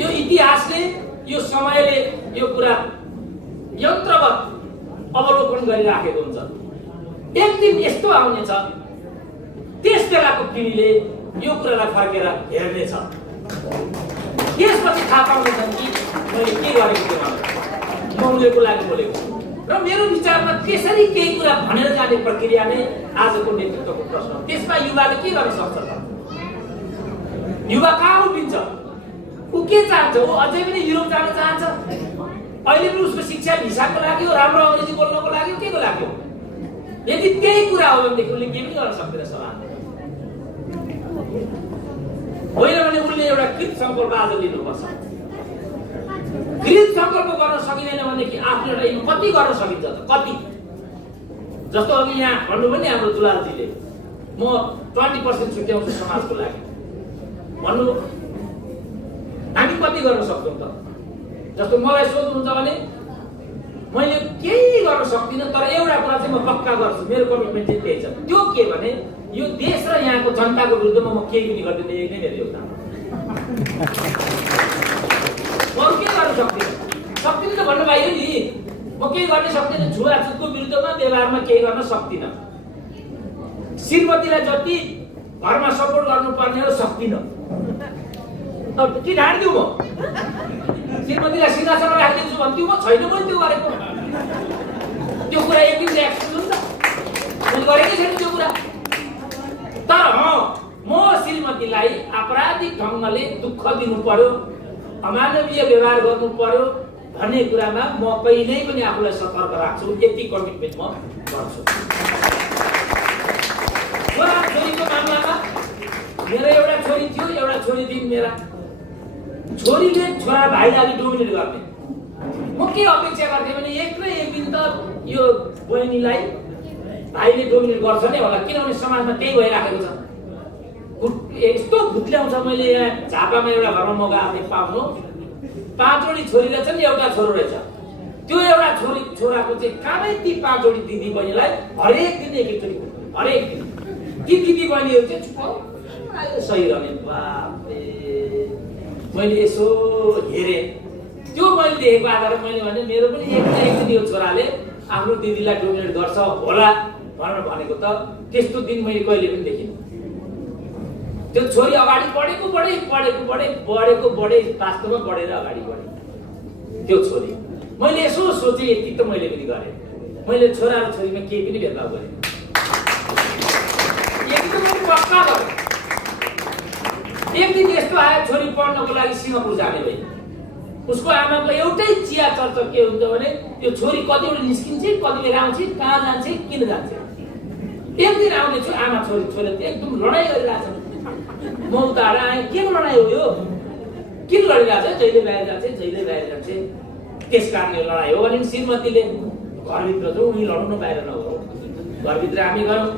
यो इतिहासले, यो समयले यो कुरा यन्त्रवत अवलोकन गरिराखेको हुन्छ। एक दिन यस्तो आउनेछ त्यस बेलाको पिँढीले यो कुरालाई फर्केर हेर्नेछ। त्यसपछि थाहा पाउनेछन् कि मैले के गरेको थिएँ, म उनीहरूको लागि बोलेको। र मेरो विचारमा त्यसरी केही कुरा भनेर जाने प्रक्रिया नै आजको नेतृत्वको प्रश्न हो। त्यसमा युवाले के गर्न सक्छ त? युवा कहाँ उभिन्छ? ऊ के चाहन्छ? ऊ अझै पनि युरोप जान चाहन्छ? अहिले पनि उसको शिक्षा भिसाको लागि हो, राम्रो अङ्ग्रेजी बोल्नको लागि हो, के को लागि हो? यदि त्यही कुरा हो भनेदेखि उसले के पनि गर्न सक्दैन समाजमा। होइन भने उसले एउटा कृत सङ्कल्प आज लिनुपर्छ। कृत सङ्कल्प गर्न सकिँदैन भनेदेखि आफ्नो एउटा कति गर्न सकिन्छ त? कति? जस्तो अघि यहाँ भन्नुभयो नि हाम्रो दुलालजीले, म 20% छुट्याउँछु समाजको लागि भन्नु, हामी कति गर्न सक्छौँ त? जस्तो मलाई सोध्नुहुन्छ भने मैले केही गर्न सक्दिनँ, तर एउटा कुरा चाहिँ म पक्का गर्छु, मेरो कमिटमेन्ट चाहिँ त्यही छ। त्यो के भने यो देश र यहाँको जनताको विरुद्धमा म केही पनि गर्दिनँ, यही नै मेरो योगदान। म अरू के गर्न सक्दिनँ त भन्नु पाइयो नि। म केही गर्न सक्दिनँ, छुवाछुतको विरुद्धमा व्यवहारमा केही गर्न सक्दिनँ। श्रीमतीलाई जति घरमा सपोर्ट गर्नुपर्ने हो सक्दिनँ। के ढाँडिदिउँ म? श्रीमतीलाई सिंहासनमा राखिदिन्छु भन्थ्यो, म छैन मैले त्यो गरेको। त्यो कुरा एक दिन एक्सन हुन्छ, मैले गरेकै छैन त्यो कुरा। तर म श्रीमतीलाई आपराधिक ढङ्गले दुःख दिनु पर्यो, अमानवीय व्यवहार गर्नु पर्यो भन्ने कुरामा म कहिल्यै पनि आफूलाई सतर्क राख्छु। यति कमिटमेन्ट म गर्छु। छोरा छोरीको मामलामा मेरो एउटा छोरी थियो, एउटा छोरी थिइन् मेरा। छोरीले छोरा भाइलाई डोमिनेट गर्ने। म के अपेक्षा गर्थेँ भने एक न एक दिन त यो बहिनीलाई भाइले डोमिनेट गर्छ नै होला, किनभने समाजमा त्यही भइराखेको छ। यस्तो भुत्ल्याउँछ। मैले यहाँ झापामा एउटा घरमा म गएको पाउनु, 5 छोरी रहेछन्, एउटा छोरो रहेछ। त्यो एउटा छोराको चाहिँ कामै ती 5 दिदी बहिनीलाई हरेक दिन एकचोटि, हरेक दिन ती दिदी बहिनीहरू चाहिँ सही रहने। बापरे, मैले यसो हेरेँ, त्यो मैले देखेको आधारमा मैले भने मेरो पनि एक न एक दिन यो छोराले आफ्नो दिदीलाई डोमिनेट गर्छ होला भनेर भनेको त त्यस्तो दिन मैले कहिले पनि देखिनँ। त्यो छोरी अगाडि बढेको बढे वास्तवमा बढेर अगाडि बढे त्यो छोरी। मैले यसो सोचेँ, यति त मैले पनि गरेँ। मैले छोरा र छोरीमा केही पनि भेदभाव गरेँ, यति त मैले पक्का गरेँ। एक दिन यस्तो आयो, छोरी पढ्नको लागि सिङ्गापुर जाने भए। उसको आमाको एउटै चिया चर्चा के हुन्छ भने यो छोरी कतिवटा निस्किन्छ, कति बेला आउँछ, कहाँ जान्छ, किन जान्छ। एक दिन आउने छु, आमा छोरी एकदम लडाइँ गरिरहेछन्। म उता आएँ, के लडाइँ हो यो, किन लडिरहेछ? जहिले बाहिर जान्छ, जहिले बाहिर जान्छ, त्यस कारणले लडाइँ हो भने श्रीमतीले घरभित्र जाउँ, उनी लडौँ न, बाहिर नगरौँ। घरभित्र हामी गयौँ।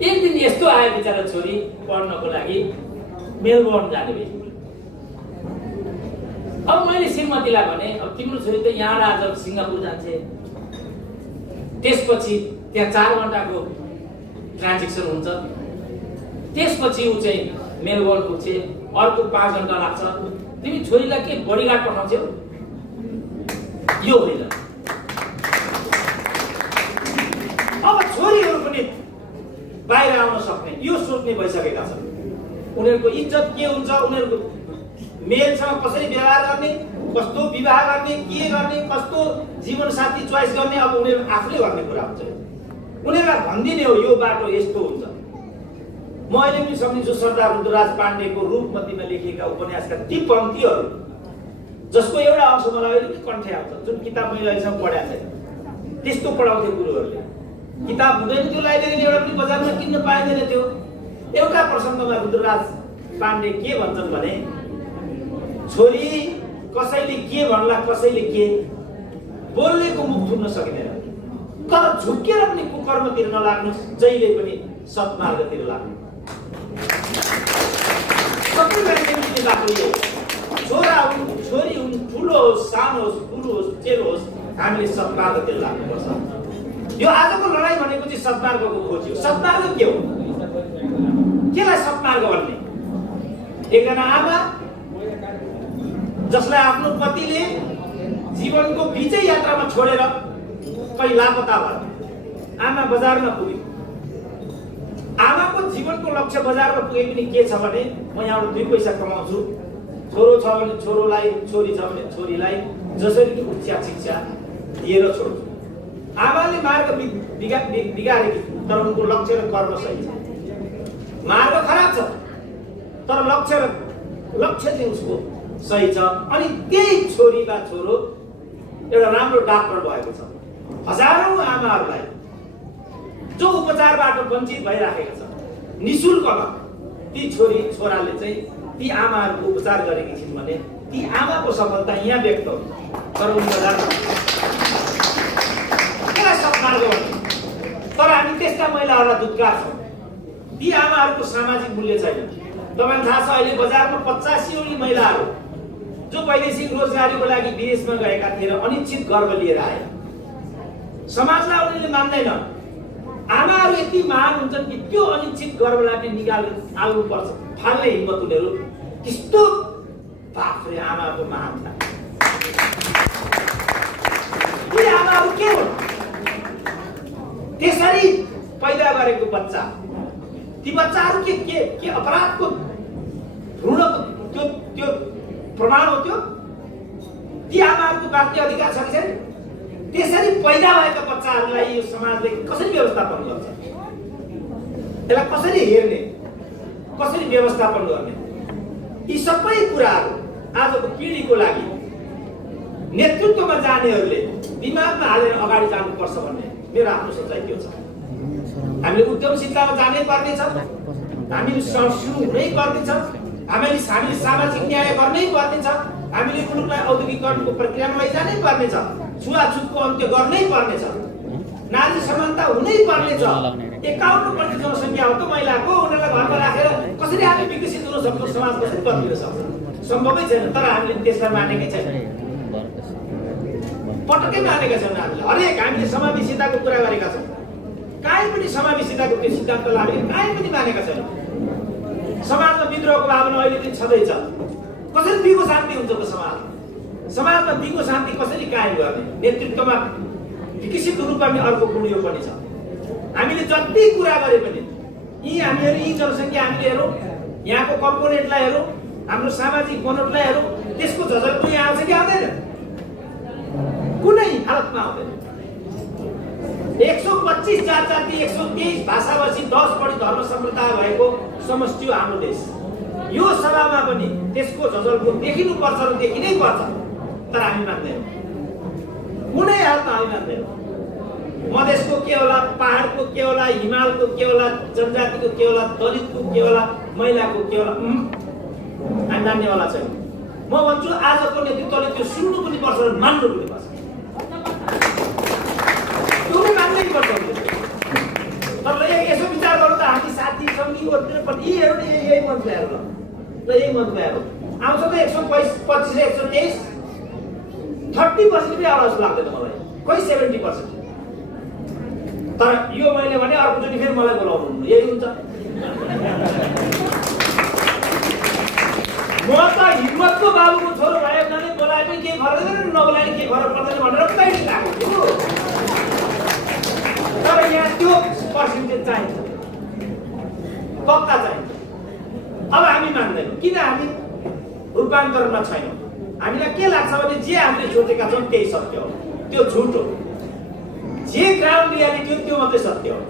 एक दिन यस्तो आयो, बिचरा छोरी पढ्नको लागि मेलबोर्न जाने भए। अब मैले श्रीमतीलाई भने, अब तिम्रो छोरी त यहाँ आज सिङ्गापुर जान्छ, त्यसपछि त्यहाँ 4 घण्टाको ट्रान्जेक्सन हुन्छ, त्यसपछि ऊ चाहिँ मेलबोर्न पुग्छ, अर्को 5 घण्टा लाग्छ। तिमी छोरीलाई के बडीगार्ड पठाउँछौ? यो होइन। अब छोरीहरू पनि बाहिर आउन सक्ने यो सोच्ने भइसकेका छन्। उनीहरूको इज्जत के हुन्छ, उनीहरूको मेलसँग कसरी व्यवहार गर्ने, कस्तो विवाह गर्ने, के गर्ने, कस्तो जीवनसाथी चोइस गर्ने, अब उनीहरू आफूले गर्ने कुरा हुन्छ। उनीहरूलाई भनिदिने हो यो बाटो यस्तो हुन्छ। म म अहिले पनि सम्झिन्छु सरदार रुद्रराज पाण्डेको रूपमतीमा लेखिएका उपन्यासका ती पंक्तिहरू जसको एउटा अंश मलाई अहिले पनि कण्ठे आउँछ, जुन किताब मैले अहिलेसम्म पढाएको छैन। त्यस्तो पढाउँथे गुरुहरूले। किताब हुँदैन थियो लाइब्रेरीले, एउटा पनि बजारमा किन्न पाइँदैन थियो। एउटा प्रसङ्गमा रुद्रराज पाण्डे के भन्छन् भने, छोरी कसैले के भन्ला कसैले के, बोल्नेको मुख थुन्न सकिँदैन, तर झुक्केर पनि कुकर्मतिर नलाग्नुस्, जहिले पनि सत्मार्गतिर लाग्नु। सबै मान्छेले बाटो यो छोरा हुन् छोरी हुन्, ठुलो होस् सानो होस् बुढो होस् चेलो होस्, हामीले सत्मार्गतिर लाग्नुपर्छ। यो आजको लडाइँ भनेको चाहिँ सत्मार्गको खोज हो। सत्मार्ग के हो? केलाई सत्मार्ग भन्ने? एकजना आमा जसलाई आफ्नो पतिले जीवनको बिचै यात्रामा छोडेर कहीँ लापता भयो, आमा बजारमा पुग्यो। आमाको जीवनको लक्ष्य बजारमा पुगे पनि के छ भने, म यहाँबाट 2 पैसा कमाउँछु, छोरो छ भने छोरोलाई, छोरी छ भने छोरीलाई जसरी कि उच्च शिक्षा दिएर छोड्छु। आमाले मार्ग बिगारेकी, तर उनको लक्ष्य र कर्म सही छ। मार्ग खराब छ, तर लक्ष्य चाहिँ उसको सही छ। अनि त्यही छोरी वा छोरो एउटा राम्रो डाक्टर भएको छ। हजारौं आमाहरूलाई जो उपचारबाट वञ्चित भइराखेका छन्, निशुल्कमा ती छोरी छोराले चाहिँ ती आमाहरूको उपचार गरेकी छिन् भने ती आमाको सफलता यहाँ व्यक्त हुन्छ। तर उनी बजारमा त्यसलाई सत्मार्ग भन्छ। तर हामी त्यस्ता महिलाहरूलाई धुत्कार्छौँ। ती आमाहरूको सामाजिक मूल्य छैन। तपाईलाई थाहा छ, अहिले बजारमा 85 औली महिलाहरू जो वैदेशिक रोजगारीको लागि विदेशमा गएका थिए र अनिश्चित गर्भ लिएर आए, समाजलाई उनीहरूले मान्दैन। आमाहरू यति महान हुन्छन् कि त्यो अनिश्चित गर्भलाई पनि निकाल्नुपर्छ, फाल्ने हिम्मत उनीहरू त्यस्तो। बाफरे, आमाको महानता। यी आमाहरू के हुन्? त्यसरी पैदा गरेको बच्चा, ती बच्चाहरू के अपराधको भ्रूणको त्यो प्रमाण हो? त्यो ती आमाहरूको बाँकी अधिकार छ कि छैन? त्यसरी पैदा भएका बच्चाहरूलाई यो समाजले कसरी व्यवस्थापन गर्छ? त्यसलाई कसरी हेर्ने, कसरी व्यवस्थापन गर्ने? यी सबै कुराहरू आजको पिँढीको लागि नेतृत्वमा जानेहरूले दिमागमा हालेर अगाडि जानुपर्छ भन्ने मेरो आफ्नो सोचाइ के छ। हामीले उद्यमशीलतामा जानै पर्नेछ, हामीले सुरु हुनै पर्नेछ, हामीले सामाजिक न्याय गर्नै पर्नेछ, हामीले मुलुकलाई औद्योगिकरणको प्रक्रियामा लैजानै पर्नेछ, छुवाछुतको अन्त्य गर्नै पर्नेछ, नारी समानता हुनै पर्नेछ। 51% जनसङ्ख्या हो त महिलाको, उनीहरूलाई घरमा राखेर कसरी हामी विकसित हुन सक्छौँ, समाज कसरी बदलिन सक्छ? सम्भवै छैन। तर हामीले त्यसलाई मानेकै छैन, पटक्कै मानेका छैनौँ। हामीले समावेशिताको कुरा गरेका छौँ, काहीँ पनि समावेशिताको त्यो सिद्धान्तलाई हामीले काहीँ पनि मानेका छैनौँ। समाजमा विद्रोहको भावना अहिले पनि छँदैछ। कसरी दिगो शान्ति हुन्छ त? समाजमा दिगो शान्ति कसरी कायम गर्ने? नेतृत्वमा विकसित रूपमा अर्को गुण यो पनि छ। हामीले जति कुरा गरे पनि हामीहरू यी जनसङ्ख्या हामीले हेरौँ, यहाँको कम्पोनेन्टलाई हेरौँ, हाम्रो सामाजिक बनोटलाई हेरौँ, त्यसको झलक यहाँ आउँछ कि आउँदैन? कुनै हालतमा आउँदैन। 125 जाति 123 भाषाभाषी 10 बढी धर्म सम्प्रदाय भएको समष्टि हो हाम्रो देश। यो सभामा पनि त्यसको झलको देखिनुपर्छ र देखिनै पर्छ, तर हामी मान्दैनौँ। कुनै हालतमा हामी मान्दैनौँ। मधेसको के होला, पहाडको के होला, हिमालको के होला, जनजातिको के होला, दलितको के होला, महिलाको के होला, हामी मान्नेवाला छैन। म भन्छु आजको नेतृत्वले त्यो सुन्नु पनि पर्छ र मान्नु पनि पर्छ। त्यो पनि मान्नै पर्छ। तर यसो विचार गरौँ त, हामी साथी सङ्गी पनि यही मन्त्र हेरौँ ल, यही मन्त्र हेरौँ आउँछ त 125 र 123, 30% पनि आवाज लाग्दैन मलाई, खोइ 70%। तर यो मैले भने अर्कोचोटि फेरि मलाई बोलाउनु यही हुन्छ। म त हिम्मतको बाबुको छोरो भए भने बोलाए पनि केही फरक पर्दैन, नबोलाए केही फरक पर्दैन भनेर कहिले लागेको छु। तर यहाँ त्यो पर्सेन्टेज चाहिन्छ, पक्का चाहिन्छ। अब हामी मान्दैनौँ, किन हामी रूपान्तरणमा छैनौँ? हामीलाई के लाग्छ भने जे हामीले सोचेका छौँ त्यही सत्य हो, त्यो झुट हो। जे ग्राउन्ड रियालिटी हो त्यो मात्रै सत्य हो,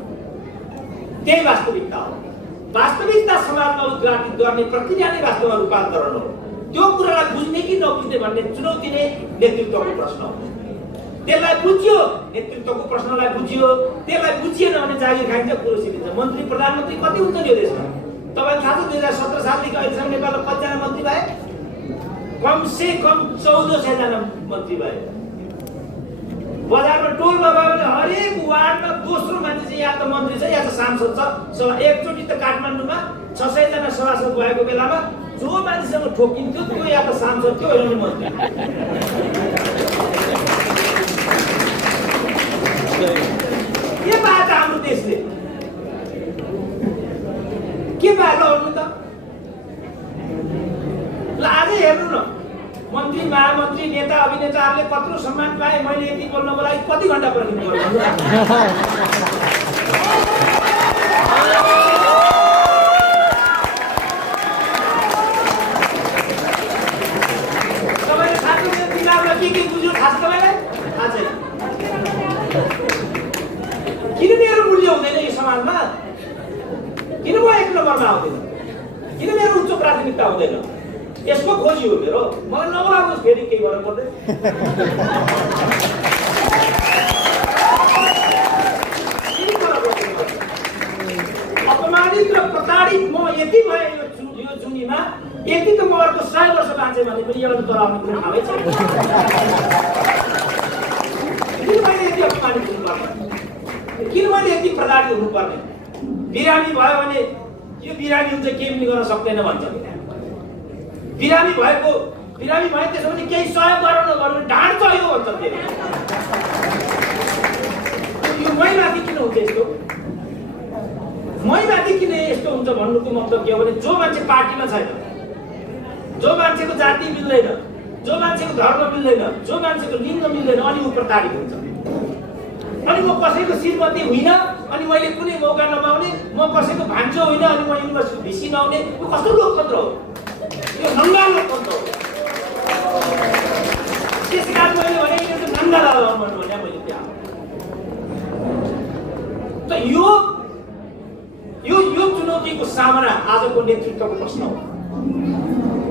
त्यही वास्तविकता हो। वास्तविकता समाजमा उद्घाटित गर्ने प्रक्रिया नै वास्तवमा रूपान्तरण हो। त्यो कुरालाई बुझ्ने कि नबुझ्ने भन्ने चुनौती नै नेतृत्वको प्रश्न हो। त्यसलाई बुझ्यो, नेतृत्वको प्रश्नलाई बुझ्यो, त्यसलाई बुझिएन भने जागिर खाइन्छ, कुरो सिकिन्छ। मन्त्री प्रधानमन्त्री कति हुन्छ यो देशमा? तपाईलाई थाहा छ 2017 सालदेखि अहिलेसम्म नेपालमा कतिजना मन्त्री भए? कम से कम 1400 जना मन्त्री भए। बजारमा टोलमा गयो भने हरेक वार्डमा दोस्रो मान्छे चाहिँ या त मन्त्री छ या त सांसद छ। एकचोटि त काठमाडौँमा 600 जना सभासद भएको बेलामा जो मान्छेसँग ठोकिन्थ्यो त्यो या त सांसद थियो होइन मन्त्री। के पाएछ हाम्रो देशले? के पाएको भन्नु त? ल आजै हेर्नु न, मन्त्री महामन्त्री नेता अभिनेताहरूले कत्रो सम्मान पाए। मैले यति बोल्नको लागि कति घण्टा पर्खिनु पर्यो? तपाईँले थाहा छ तिनीहरूलाई के बुझ्यो? थाहा छ तपाईँलाई? थाहा छैन। किन मेरो मूल्य हुँदैन यो समाजमा? किन म एक नम्बरमा आउँदैन? किन मेरो उच्च प्राथमिकता हुँदैन? यसको खोजी हो मेरो। मलाई नबोलाउनुहोस् फेरि केही भएर पर्दैन। अपमानित र प्रताडित म यति भए यो जुनीमा, यति त म अर्को 100 वर्ष बाँचे भने पनि एउटा तराउने कुरो थाहै छ। किन मैले यति अपमानित हुनुपर्ने? किन मैले यति प्रताडित हुनुपर्ने? बिरामी भयो भने यो बिरामी हुन्छ केही पनि गर्न सक्दैन भन्छ। बिरामी भए त्यसो भने केही सहयोग गराउनु भने ढाड चाहियो भन्छ। फेरि यो मैमाथि किन हुन्छ यस्तो? मैमाथि किन यस्तो हुन्छ भन्नुको मतलब के हो भने जो मान्छे पार्टीमा छैन, जो मान्छेको जाति मिल्दैन, जो मान्छेको धर्म मिल्दैन, जो मान्छेको लिङ्ग मिल्दैन, अनि ऊ प्रताडित हुन्छ। अनि म कसैको श्रीमती होइन अनि मैले कुनै मौका नपाउने, म कसैको भान्जो होइन अनि म युनिभर्सिटी भिसी नआउने, यो कस्तो लोकतन्त्र हो? यो नङ्गा लोकतन्त्र हो। त्यसकारण मैले भने यो त नङ्गा लगाउनु भने मैले त्यहाँ त यो चुनौतीको सामना आजको नेतृत्वको प्रश्न हो।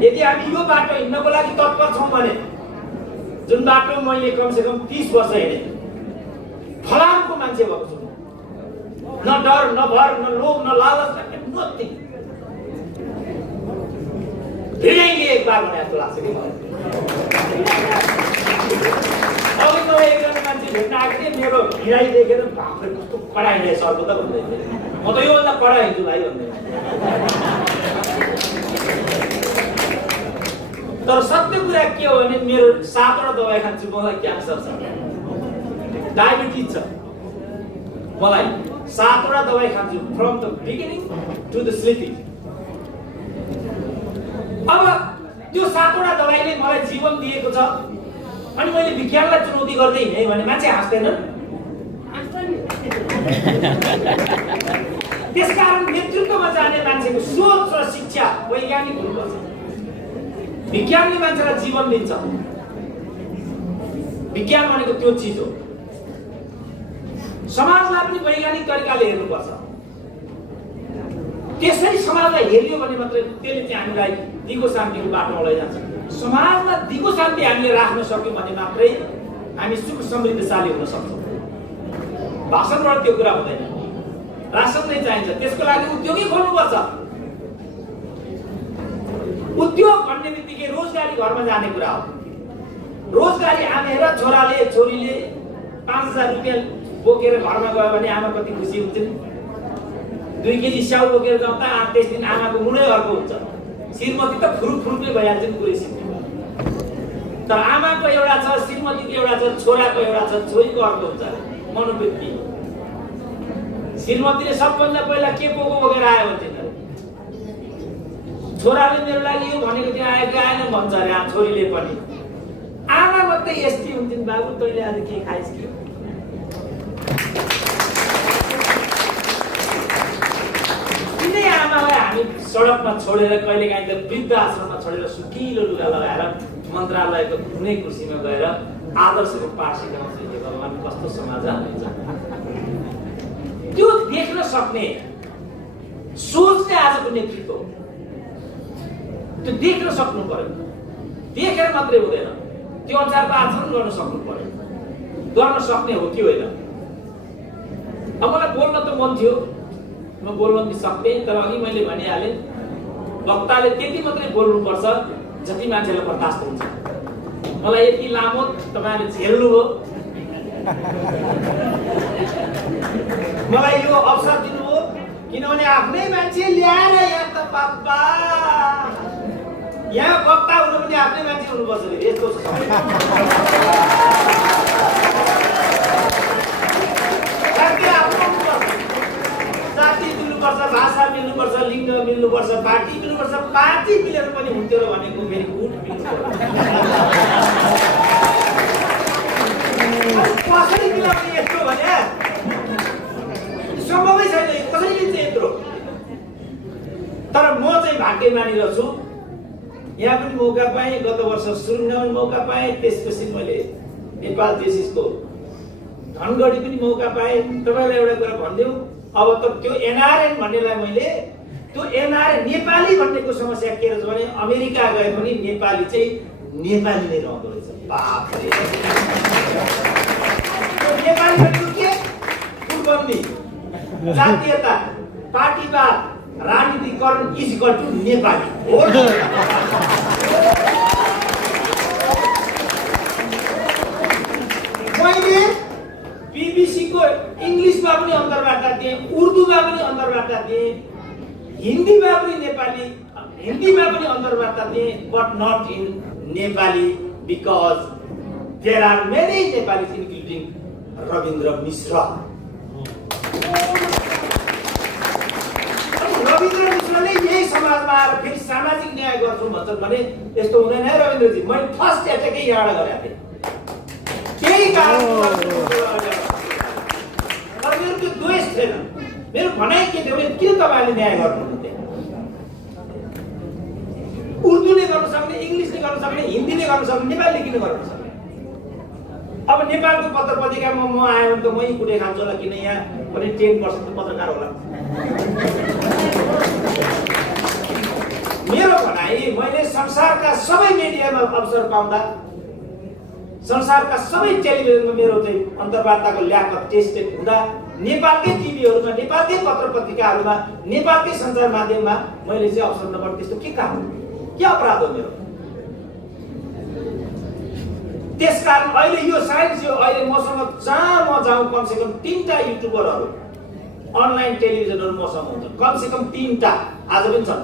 यदि हामी यो बाटो हिँड्नको लागि तत्पर छौँ भने, जुन बाटो मैले कमसेकम 30 वर्ष हिँडेँ, फलामको मान्छे भएको छु, न डर न भर न लोभ न लालच नथिङ। भिडेंगे एक बार भने जस्तो लाग्छ कि मलाई। अघि म एकजना मान्छे भेट्न आएको थिएँ, मेरो भिडाइ देखेर बाफ्रे कस्तो कडा हिँडे सरको त भन्दै थिएँ। म त योभन्दा कडा हिँड्छु भाइ भन्दै। तर सत्य कुरा के हो भने मेरो 7वटा दबाई खान्छु, मलाई क्यान्सर छ, डायबिटिज छ, मलाई 7वटा दबाई खान्छु from the beginning to the sleeping. अब त्यो 7वटा दबाईले मलाई जीवन दिएको छ अनि मैले विज्ञानलाई चुनौती गर्दै हिँडेँ भने मान्छे हाँस्दैन? त्यसकारण नेतृत्वमा जाने मान्छेको सोच र शिक्षा वैज्ञानिक हुनुपर्छ। विज्ञानले मान्छेलाई जीवन दिन्छ। विज्ञान भनेको त्यो चिज हो। समाजलाई पनि वैज्ञानिक तरिकाले हेर्नुपर्छ। त्यसरी समाजलाई हेरियो भने मात्रै त्यसले चाहिँ हामीलाई दिगो शान्तिको बाटोमा लैजान्छ। समाजमा दिगो शान्ति हामीले राख्न सक्यौँ भने मात्रै हामी सुख समृद्धशाली हुन सक्छौँ। भाषणबाट त्यो कुरा हुँदैन। राशन नै चाहिन्छ, त्यसको लागि उद्योगै खोल्नुपर्छ। उद्योग भन्ने बित्तिकै रोजगारी घरमा जाने कुरा हो। रोजगारी आनेर छोराले छोरीले 5000 रुपियाँ बोकेर घरमा गयो भने आमा कति खुसी हुन्छन्। 2 केजी स्याउ बोकेर जाँदा 28 दिन आमाको मुनै अर्को हुन्छ। श्रीमती त फुरुफुरुकै भइहाल्छन् पुरै सिद्धि। तर आमाको एउटा छ, श्रीमतीको एउटा छ, छोराको एउटा छ, छोरीको अर्को हुन्छ मनोवृत्ति। श्रीमतीले सबभन्दा पहिला के बोकेर आयो भने छोराले मेरो लागि यो भनेको थियो, आएको आएन भन्छ अरे छोरीले पनि। आमा मात्रै यस्ती हुन्छन्, बाबु तैँले आज के खाइस् कि? किनै आमालाई हामी सडकमा छोडेर कहिलेकाहीँ त वृद्ध आश्रममा छोडेर सुकिलो लुगा लगाएर मन्त्रालयको कुनै कुर्सीमा गएर आदर्शको पाठ सिकाउँछ। भगवान कस्तो समाज हाल्नुहुन्छ। त्यो देख्न सक्ने सोच चाहिँ आजको नेतृत्व हो। त्यो देख्न सक्नु पर्यो, देखेर मात्रै हुँदैन, त्यो अनुसारको आचरण गर्न सक्नु पर्यो, गर्न सक्ने हो कि होइन। अब मलाई बोल्न त मन थियो, म बोल्न पनि सक्थेँ, तर अघि मैले भनिहालेँ वक्ताले त्यति मात्रै बोल्नुपर्छ जति मान्छेलाई बर्दास्त हुन्छ। मलाई यति लामो तपाईँले झेल्नुभयो, मलाई यो अवसर दिनुभयो, किनभने आफ्नै मान्छे ल्याएर यहाँ त बाबा यहाँ वक्ता हुनु पनि आफ्नै मान्छे हुनुपर्छ नि, यस्तो छ। जाति मिल्नुपर्छ, भाषा मिल्नुपर्छ, लिङ्ग मिल्नुपर्छ, पार्टी मिल्नुपर्छ। पार्टी मिलेर पनि हुन्थ्यो र भनेको फेरि गुट कसरी मिलाउने यस्तो भने सम्भवै छैन, कसरी लिन्छ यत्रो। तर म चाहिँ भाग्यमानी रहेछु, यहाँ पनि मौका पाएँ, गत वर्ष सुरुङमा मौका पाएँ, त्यसपछि मैले नेपाल देशिसको धनगढी पनि मौका पाएँ। तपाईँलाई एउटा कुरा भनिदेऊ, अब त त्यो एनआरएन भन्नेलाई मैले त्यो एनआरएन नेपाली भन्नेको समस्या के रहेछ भने अमेरिका गए पनि नेपाली चाहिँ नेपाली नै रहँदो रहेछ। बापरे, नेपाली भनेको के? कुलबन्दी, जातीयता, पार्टीवाद, राजनीतिकरण इज इक्वल टु नेपाली हो। मैले बीबीसी को इंग्लिशमा पनि अन्तर्वार्ता दिएँ, उर्दूमा पनि अन्तर्वार्ता दिएँ, हिन्दीमा पनि नेपाली हिन्दीमा पनि अन्तर्वार्ता दिएँ, but not in Nepali because there are many Nepalis including Rabindra Mishra. Rabindra मिश्रले यही समाजमा आएर फेरि सामाजिक न्याय गर्छु भन्छन् भने यस्तो हुँदैन है रविन्द्रजी। मैले फर्स्ट एटेकै यहाँबाट गरेको थिएँ, केही कारण मेरो त्यो द्वेष थिएन। मेरो भनाइ के थियो भने किन तपाईँले न्याय गर्नुहुन्थ्यो? उर्दूले गर्न सक्ने, इङ्ग्लिसले गर्न सक्ने, हिन्दीले गर्न सक्ने, नेपालीले किन गर्न सक्ने? अब नेपालको पत्र पत्रिकामा म आयो भने त मै कुटै खान्छु होला, किन यहाँ पनि 10% पत्रकार होला। मेरो भनाइ, मैले संसारका सबै मिडियामा अवसर पाउँदा, संसारका सबै टेलिभिजनमा मेरो चाहिँ अन्तर्वार्ताको ल्याकअप टेस्टेड हुँदा, नेपालकै टिभीहरूमा, नेपालकै पत्र पत्रिकाहरूमा, नेपालकै सञ्चार माध्यममा मैले चाहिँ अवसर नपाउने त्यस्तो के काम हो, के अपराध हो मेरो? त्यसकारण अहिले यो साइन्स, यो अहिले मसँग जहाँ म जाउँ कमसेकम 3टा युट्युबरहरू, अनलाइन टेलिभिजनहरू मसँग हुन्छ, कमसेकम 3टा, आज पनि छन्।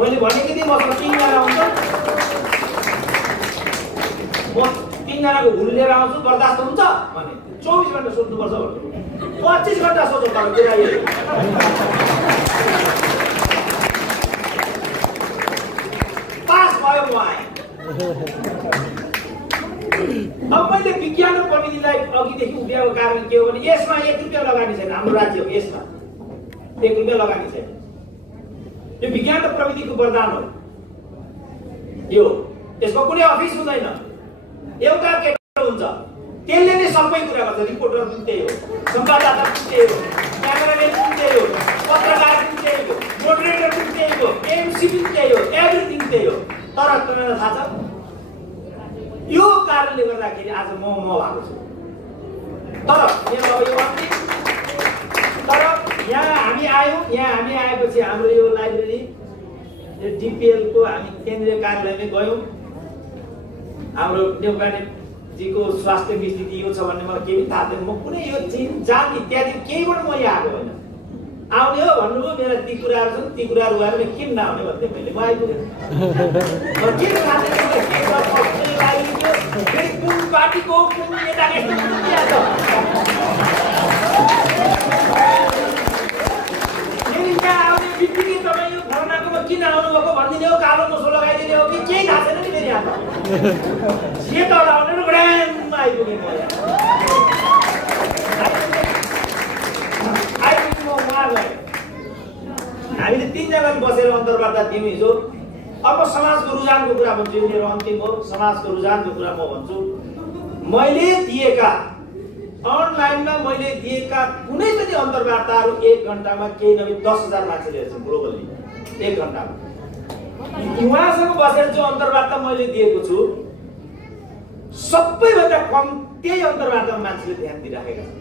मैले भनेको थिएँ मसँग 3जना हुन्छ, म 3जनाको हुल लिएर आउँछु, बर्दास्त हुन्छ भने 24 घण्टा सोध्नुपर्छ भन्नु, 25 घण्टा सोध्नु पर्छ। पास भयो म आएँ। अब मैले विज्ञान र प्रविधिलाई अघिदेखि उभ्याएको कारण के हो भने यसमा 1 रुपियाँ लगानी छैन। हाम्रो राज्यको यसमा 1 रुपियाँ लगानी छैन। यो विज्ञान र प्रविधिको वरदान हो। यो यसको कुनै अफिस हुँदैन, एउटा केटा हुन्छ, त्यसले नै सबै कुरा गर्छ। रिपोर्टर पनि त्यही हो, संवाददाता पनि त्यही हो, क्यामेराम्यान पनि त्यही हो, पत्रकार पनि त्यही हो, मोडरेटर पनि त्यही हो, एमसी पनि त्यही हो, एभ्रिथिङ त्यही हो। तर तपाईँलाई थाहा छ, यो कारणले गर्दाखेरि आज म भएको छु। तर मेरो अब यो तर यहाँ हामी आयौँ, यहाँ हामी आएपछि हाम्रो यो लाइब्रेरी डिपिएलको हामी केन्द्रीय कार्यालयमै गयौँ। हाम्रो देवकानेजीको स्वास्थ्यको स्थिति यो छ भन्ने मलाई केही थाहा थिएन। म कुनै यो चिन जान इत्यादि केहीबाट म यहाँ आएको होइन। आउने हो भन्नुभयो, मेरा ती कुराहरू छन्, ती कुराहरू भएर मैले किन नआउने भन्दै मैले म आइपुगेँ। किन कुन पार्टीको कुन नेताले फेरि यहाँ आउने बित्तिकै तपाईँ यो धर्नाकोमा किन आउनुभएको भनिदिने हो, कालो मोसो लगाइदिने हो कि केही थाहा छैन नि फेरि यहाँ। सेतो लगाउने र ग्राममा आइपुगेँ म यहाँ। आइपुगेँ म उहाँ गएँ। हामीले 3जना बसेर अन्तर्वार्ता दियौँ हिजो। अब समाजको रुझानको कुरा भन्छु, मेरो अन्तिम हो। समाजको रुझानको कुरा म भन्छु। मैले दिएका अनलाइनमा मैले दिएका कुनै पनि अन्तर्वार्ताहरू 1 घण्टामा केही नभए 10,000 मान्छेले हेर्छन् ग्लोबली 1 घण्टामा। उहाँसँग बसेर जो अन्तर्वार्ता मैले दिएको छु सबैभन्दा कम त्यही अन्तर्वार्तामा मान्छेले ध्यान दिइराखेका छन्।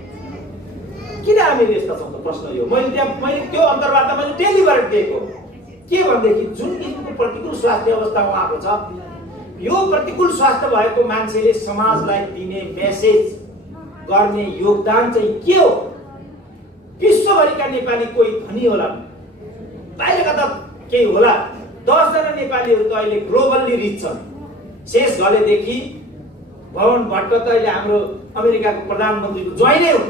किन हामी यस्ता छौँ त प्रश्न यो। मैले त्यो अन्तर्वार्ता मैले डेलिभरेट दिएको के भनेदेखि जुन किसिमको प्रतिकूल स्वास्थ्य अवस्था उहाँको छ यो प्रतिकूल स्वास्थ्य भएको मान्छेले समाजलाई दिने मेसेज गर्ने योगदान चाहिँ के हो। विश्वभरिका नेपाली कोही धनी होला बाहिरका त केही होला 10 जना नेपालीहरू त अहिले ग्लोबल्ली रिच छन्। शेष घलेदेखि भवन भट्ट त अहिले हाम्रो अमेरिकाको प्रधानमन्त्रीको ज्वाइँ नै हुन्।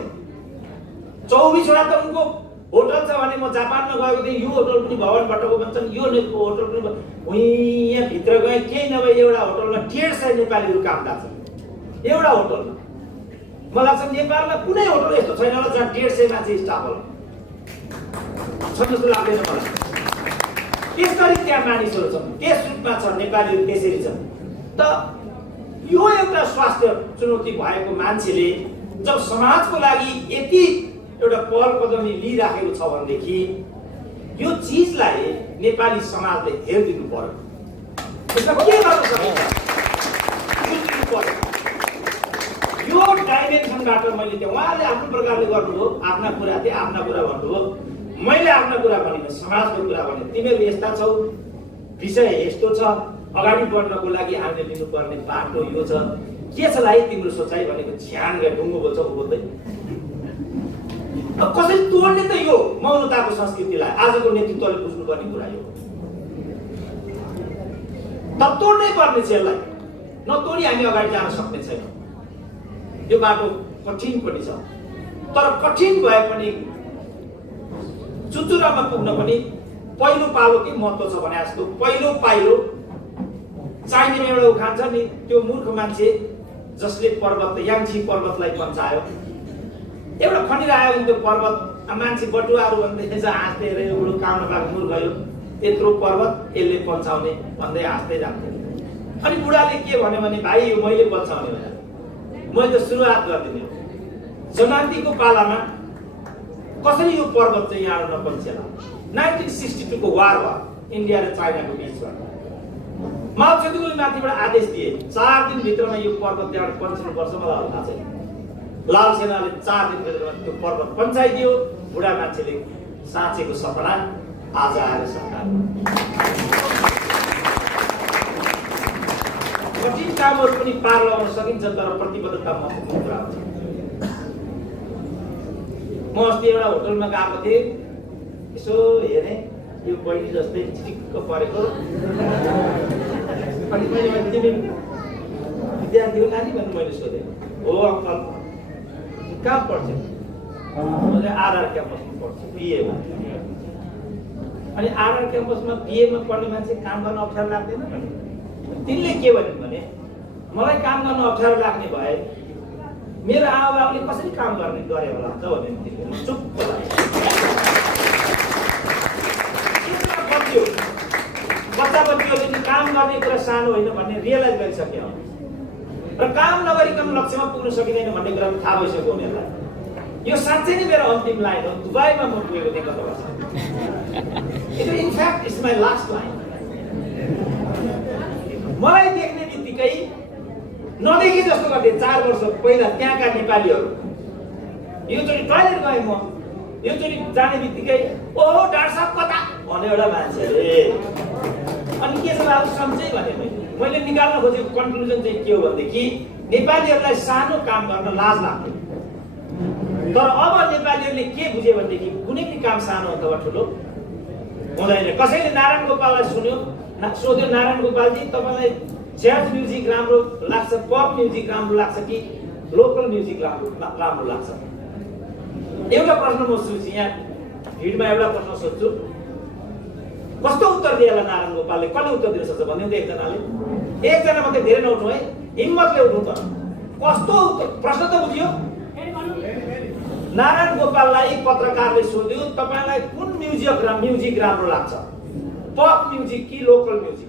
24 वटा त उनको होटल छ भने म जापानमा गएको थिएँ यो होटल पनि भवन भट्टको भन्छन् यो होटल पनि यहाँ भित्र गए केही नभए एउटा होटलमा 150 नेपालीहरू कामदार छन् एउटा होटलमा। मलाई लाग्छ नेपालमा कुनै होटल यस्तो छैन होला जहाँ 150 मान्छे स्टाफ होला छ जस्तो लाग्दैन मलाई। त्यसरी त्यहाँ मानिसहरू छन् त्यस रूपमा छ नेपालीहरू त्यसरी छन्। त यो एउटा स्वास्थ्य चुनौती भएको मान्छेले जब समाजको लागि यति एउटा पहल कदमी लिइराखेको छ भनेदेखि यो चिजलाई नेपाली समाजले हेरिदिनु पर्यो। यसमा के गर्न सकिन्छ बुझ्नु पर्यो। यो डाइमेन्सनबाट मैले त्यो उहाँले आफ्नो प्रकारले गर्नुभयो आफ्ना कुरा थिए आफ्ना कुरा भन्नुभयो मैले आफ्ना कुरा भने समाजको कुरा भने तिमीहरू यस्ता छौ विषय यस्तो छ अगाडि बढ्नको लागि हामीले लिनुपर्ने बाटो यो छ के छ भाइ तिम्रो सोचाइ भनेको झ्यान गए ढुङ्गो बोल्छ उ बोल्दै कसरी तोड्ने त यो मौनताको संस्कृतिलाई आजको नेतृत्वले बुझ्नुपर्ने कुरा यो। त तोड्नै पर्ने छ यसलाई नतोडी हामी अगाडि जान सक्ने छैन। यो बाटो कठिन पनि छ तर कठिन भए पनि चुचुरामा पुग्न पनि पहिलो पालो के महत्त्व छ भने जस्तो पहिलो पाइलो चाहिने एउटा उखान छ नि त्यो मूर्ख मान्छे जसले पर्वत याङ्ची पर्वतलाई पञ्चायो एउटा खनिरहेको हुन्थ्यो पर्वत मान्छे बटुवाहरू भन्दै हाँस्दै हेरेर काम नपाएको मूर्ख यो यत्रो पर्वत यसले पञ्चाउने भन्दै हाँस्दै जान्थ्यो। अनि बुढाले के भन्यो भने भाइ यो मैले पञ्चाउने भने मैले त सुरुवात गरिदिने जमान्तीको पालामा कसरी यो पर्वत चाहिँ यहाँ नपञ्चेला। 1962 को वार भयो इन्डिया र चाइनाको बिचमा माओ त्से माथिबाट आदेश दिए 4 दिन भित्रमा यो पर्वत त्यहाँबाट पञ्चाउनुपर्छ। मलाई थाहा छैन लाल सेनाले 4 दिन भित्रमा त्यो पर्वत पञ्चाइदियो। बुढा मान्छेले साँचेको सपना आज आएर सरकार कठिन कामहरू पनि पार लगाउन सकिन्छ तर प्रतिबद्धता महत्त्वपूर्ण कुरा हुन्छ। म अस्ति एउटा होटलमा गएको थिएँ यसो हेरेँ यो बहिनी जस्तै चिटिक्क परेको अनि मैले तिमी विद्यार्थी हो नानी भनेर मैले सोधेँ हो अङ्कल कहाँ पढ्छौ मैले आरआर क्याम्पसमा पढ्छु बिएमा। अनि आरआर क्याम्पसमा बिएमा पढ्ने मान्छे काम गर्न अप्ठ्यारो लाग्दैन भने तिनले के भन्यो भने मलाई काम गर्न अप्ठ्यारो लाग्ने भए मेरो आमाबाबुले कसरी काम गर्ने गरे होला त भने चुप्प लाग्यो। बच्चा बच्चीहरूले काम गर्ने कुरा सानो होइन भन्ने रियलाइज गरिसक्यो र काम नगरिकन लक्ष्यमा पुग्न सकिँदैन भन्ने कुरा थाहा भइसक्यो उनीहरूलाई। यो साँच्चै नै मेरो अन्तिम लाइन हो। दुबईमा म पुगेको थिएँ गत वर्ष। In fact it's my last line. मलाई देख्ने बित्तिकै नदेखि जस्तो गर्थे 4 वर्ष पहिला त्यहाँका नेपालीहरू योचोटि टोयलेट गएँ म योचोटि जाने बित्तिकै ओहो डाक्टर साहब कता भन्यो एउटा मान्छेले। अनि के छ बाबु सम्झै भने मैले निकाल्न खोजेको कन्क्लुजन चाहिँ के हो भनेदेखि नेपालीहरूलाई सानो काम गर्न लाज लाग्थ्यो तर अब नेपालीहरूले के बुझे भनेदेखि कुनै पनि काम सानो अथवा ठुलो हुँदैन। कसैले नारायण गोपाललाई सुन्यो सोध्यो नारायण गोपालजी तपाईँलाई ज्याज म्युजिक राम्रो लाग्छ पप म्युजिक राम्रो लाग्छ कि लोकल म्युजिक राम्रो लाग्छ। एउटा प्रश्न म सोध्छु यहाँ भिडमा एउटा प्रश्न सोध्छु कस्तो उत्तर दिएला नारायण गोपालले कसले उत्तर दिन सक्छ भन्ने एकजना मात्रै धेरै नउठ्नु है हिम्मतले उठ्नु त कस्तो उत्तर प्रश्न त बुझ्यो। नारायण गोपाललाई पत्रकारले सोध्यो तपाईलाई कुन म्युजिक राम्रो लाग्छ पप म्युजिक कि लोकल म्युजिक।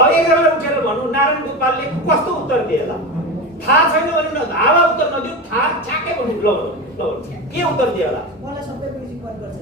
अब एकजनाले उठेर भन्नु नारायण गोपालले कस्तो उत्तर दिएला थाहा छैन भने न हावा उत्तर नदियो, थाहा छ्याक्कै भन्नु ल के उत्तर दियो होला? मलाई सबै म्युजिक बन्द गर्छ।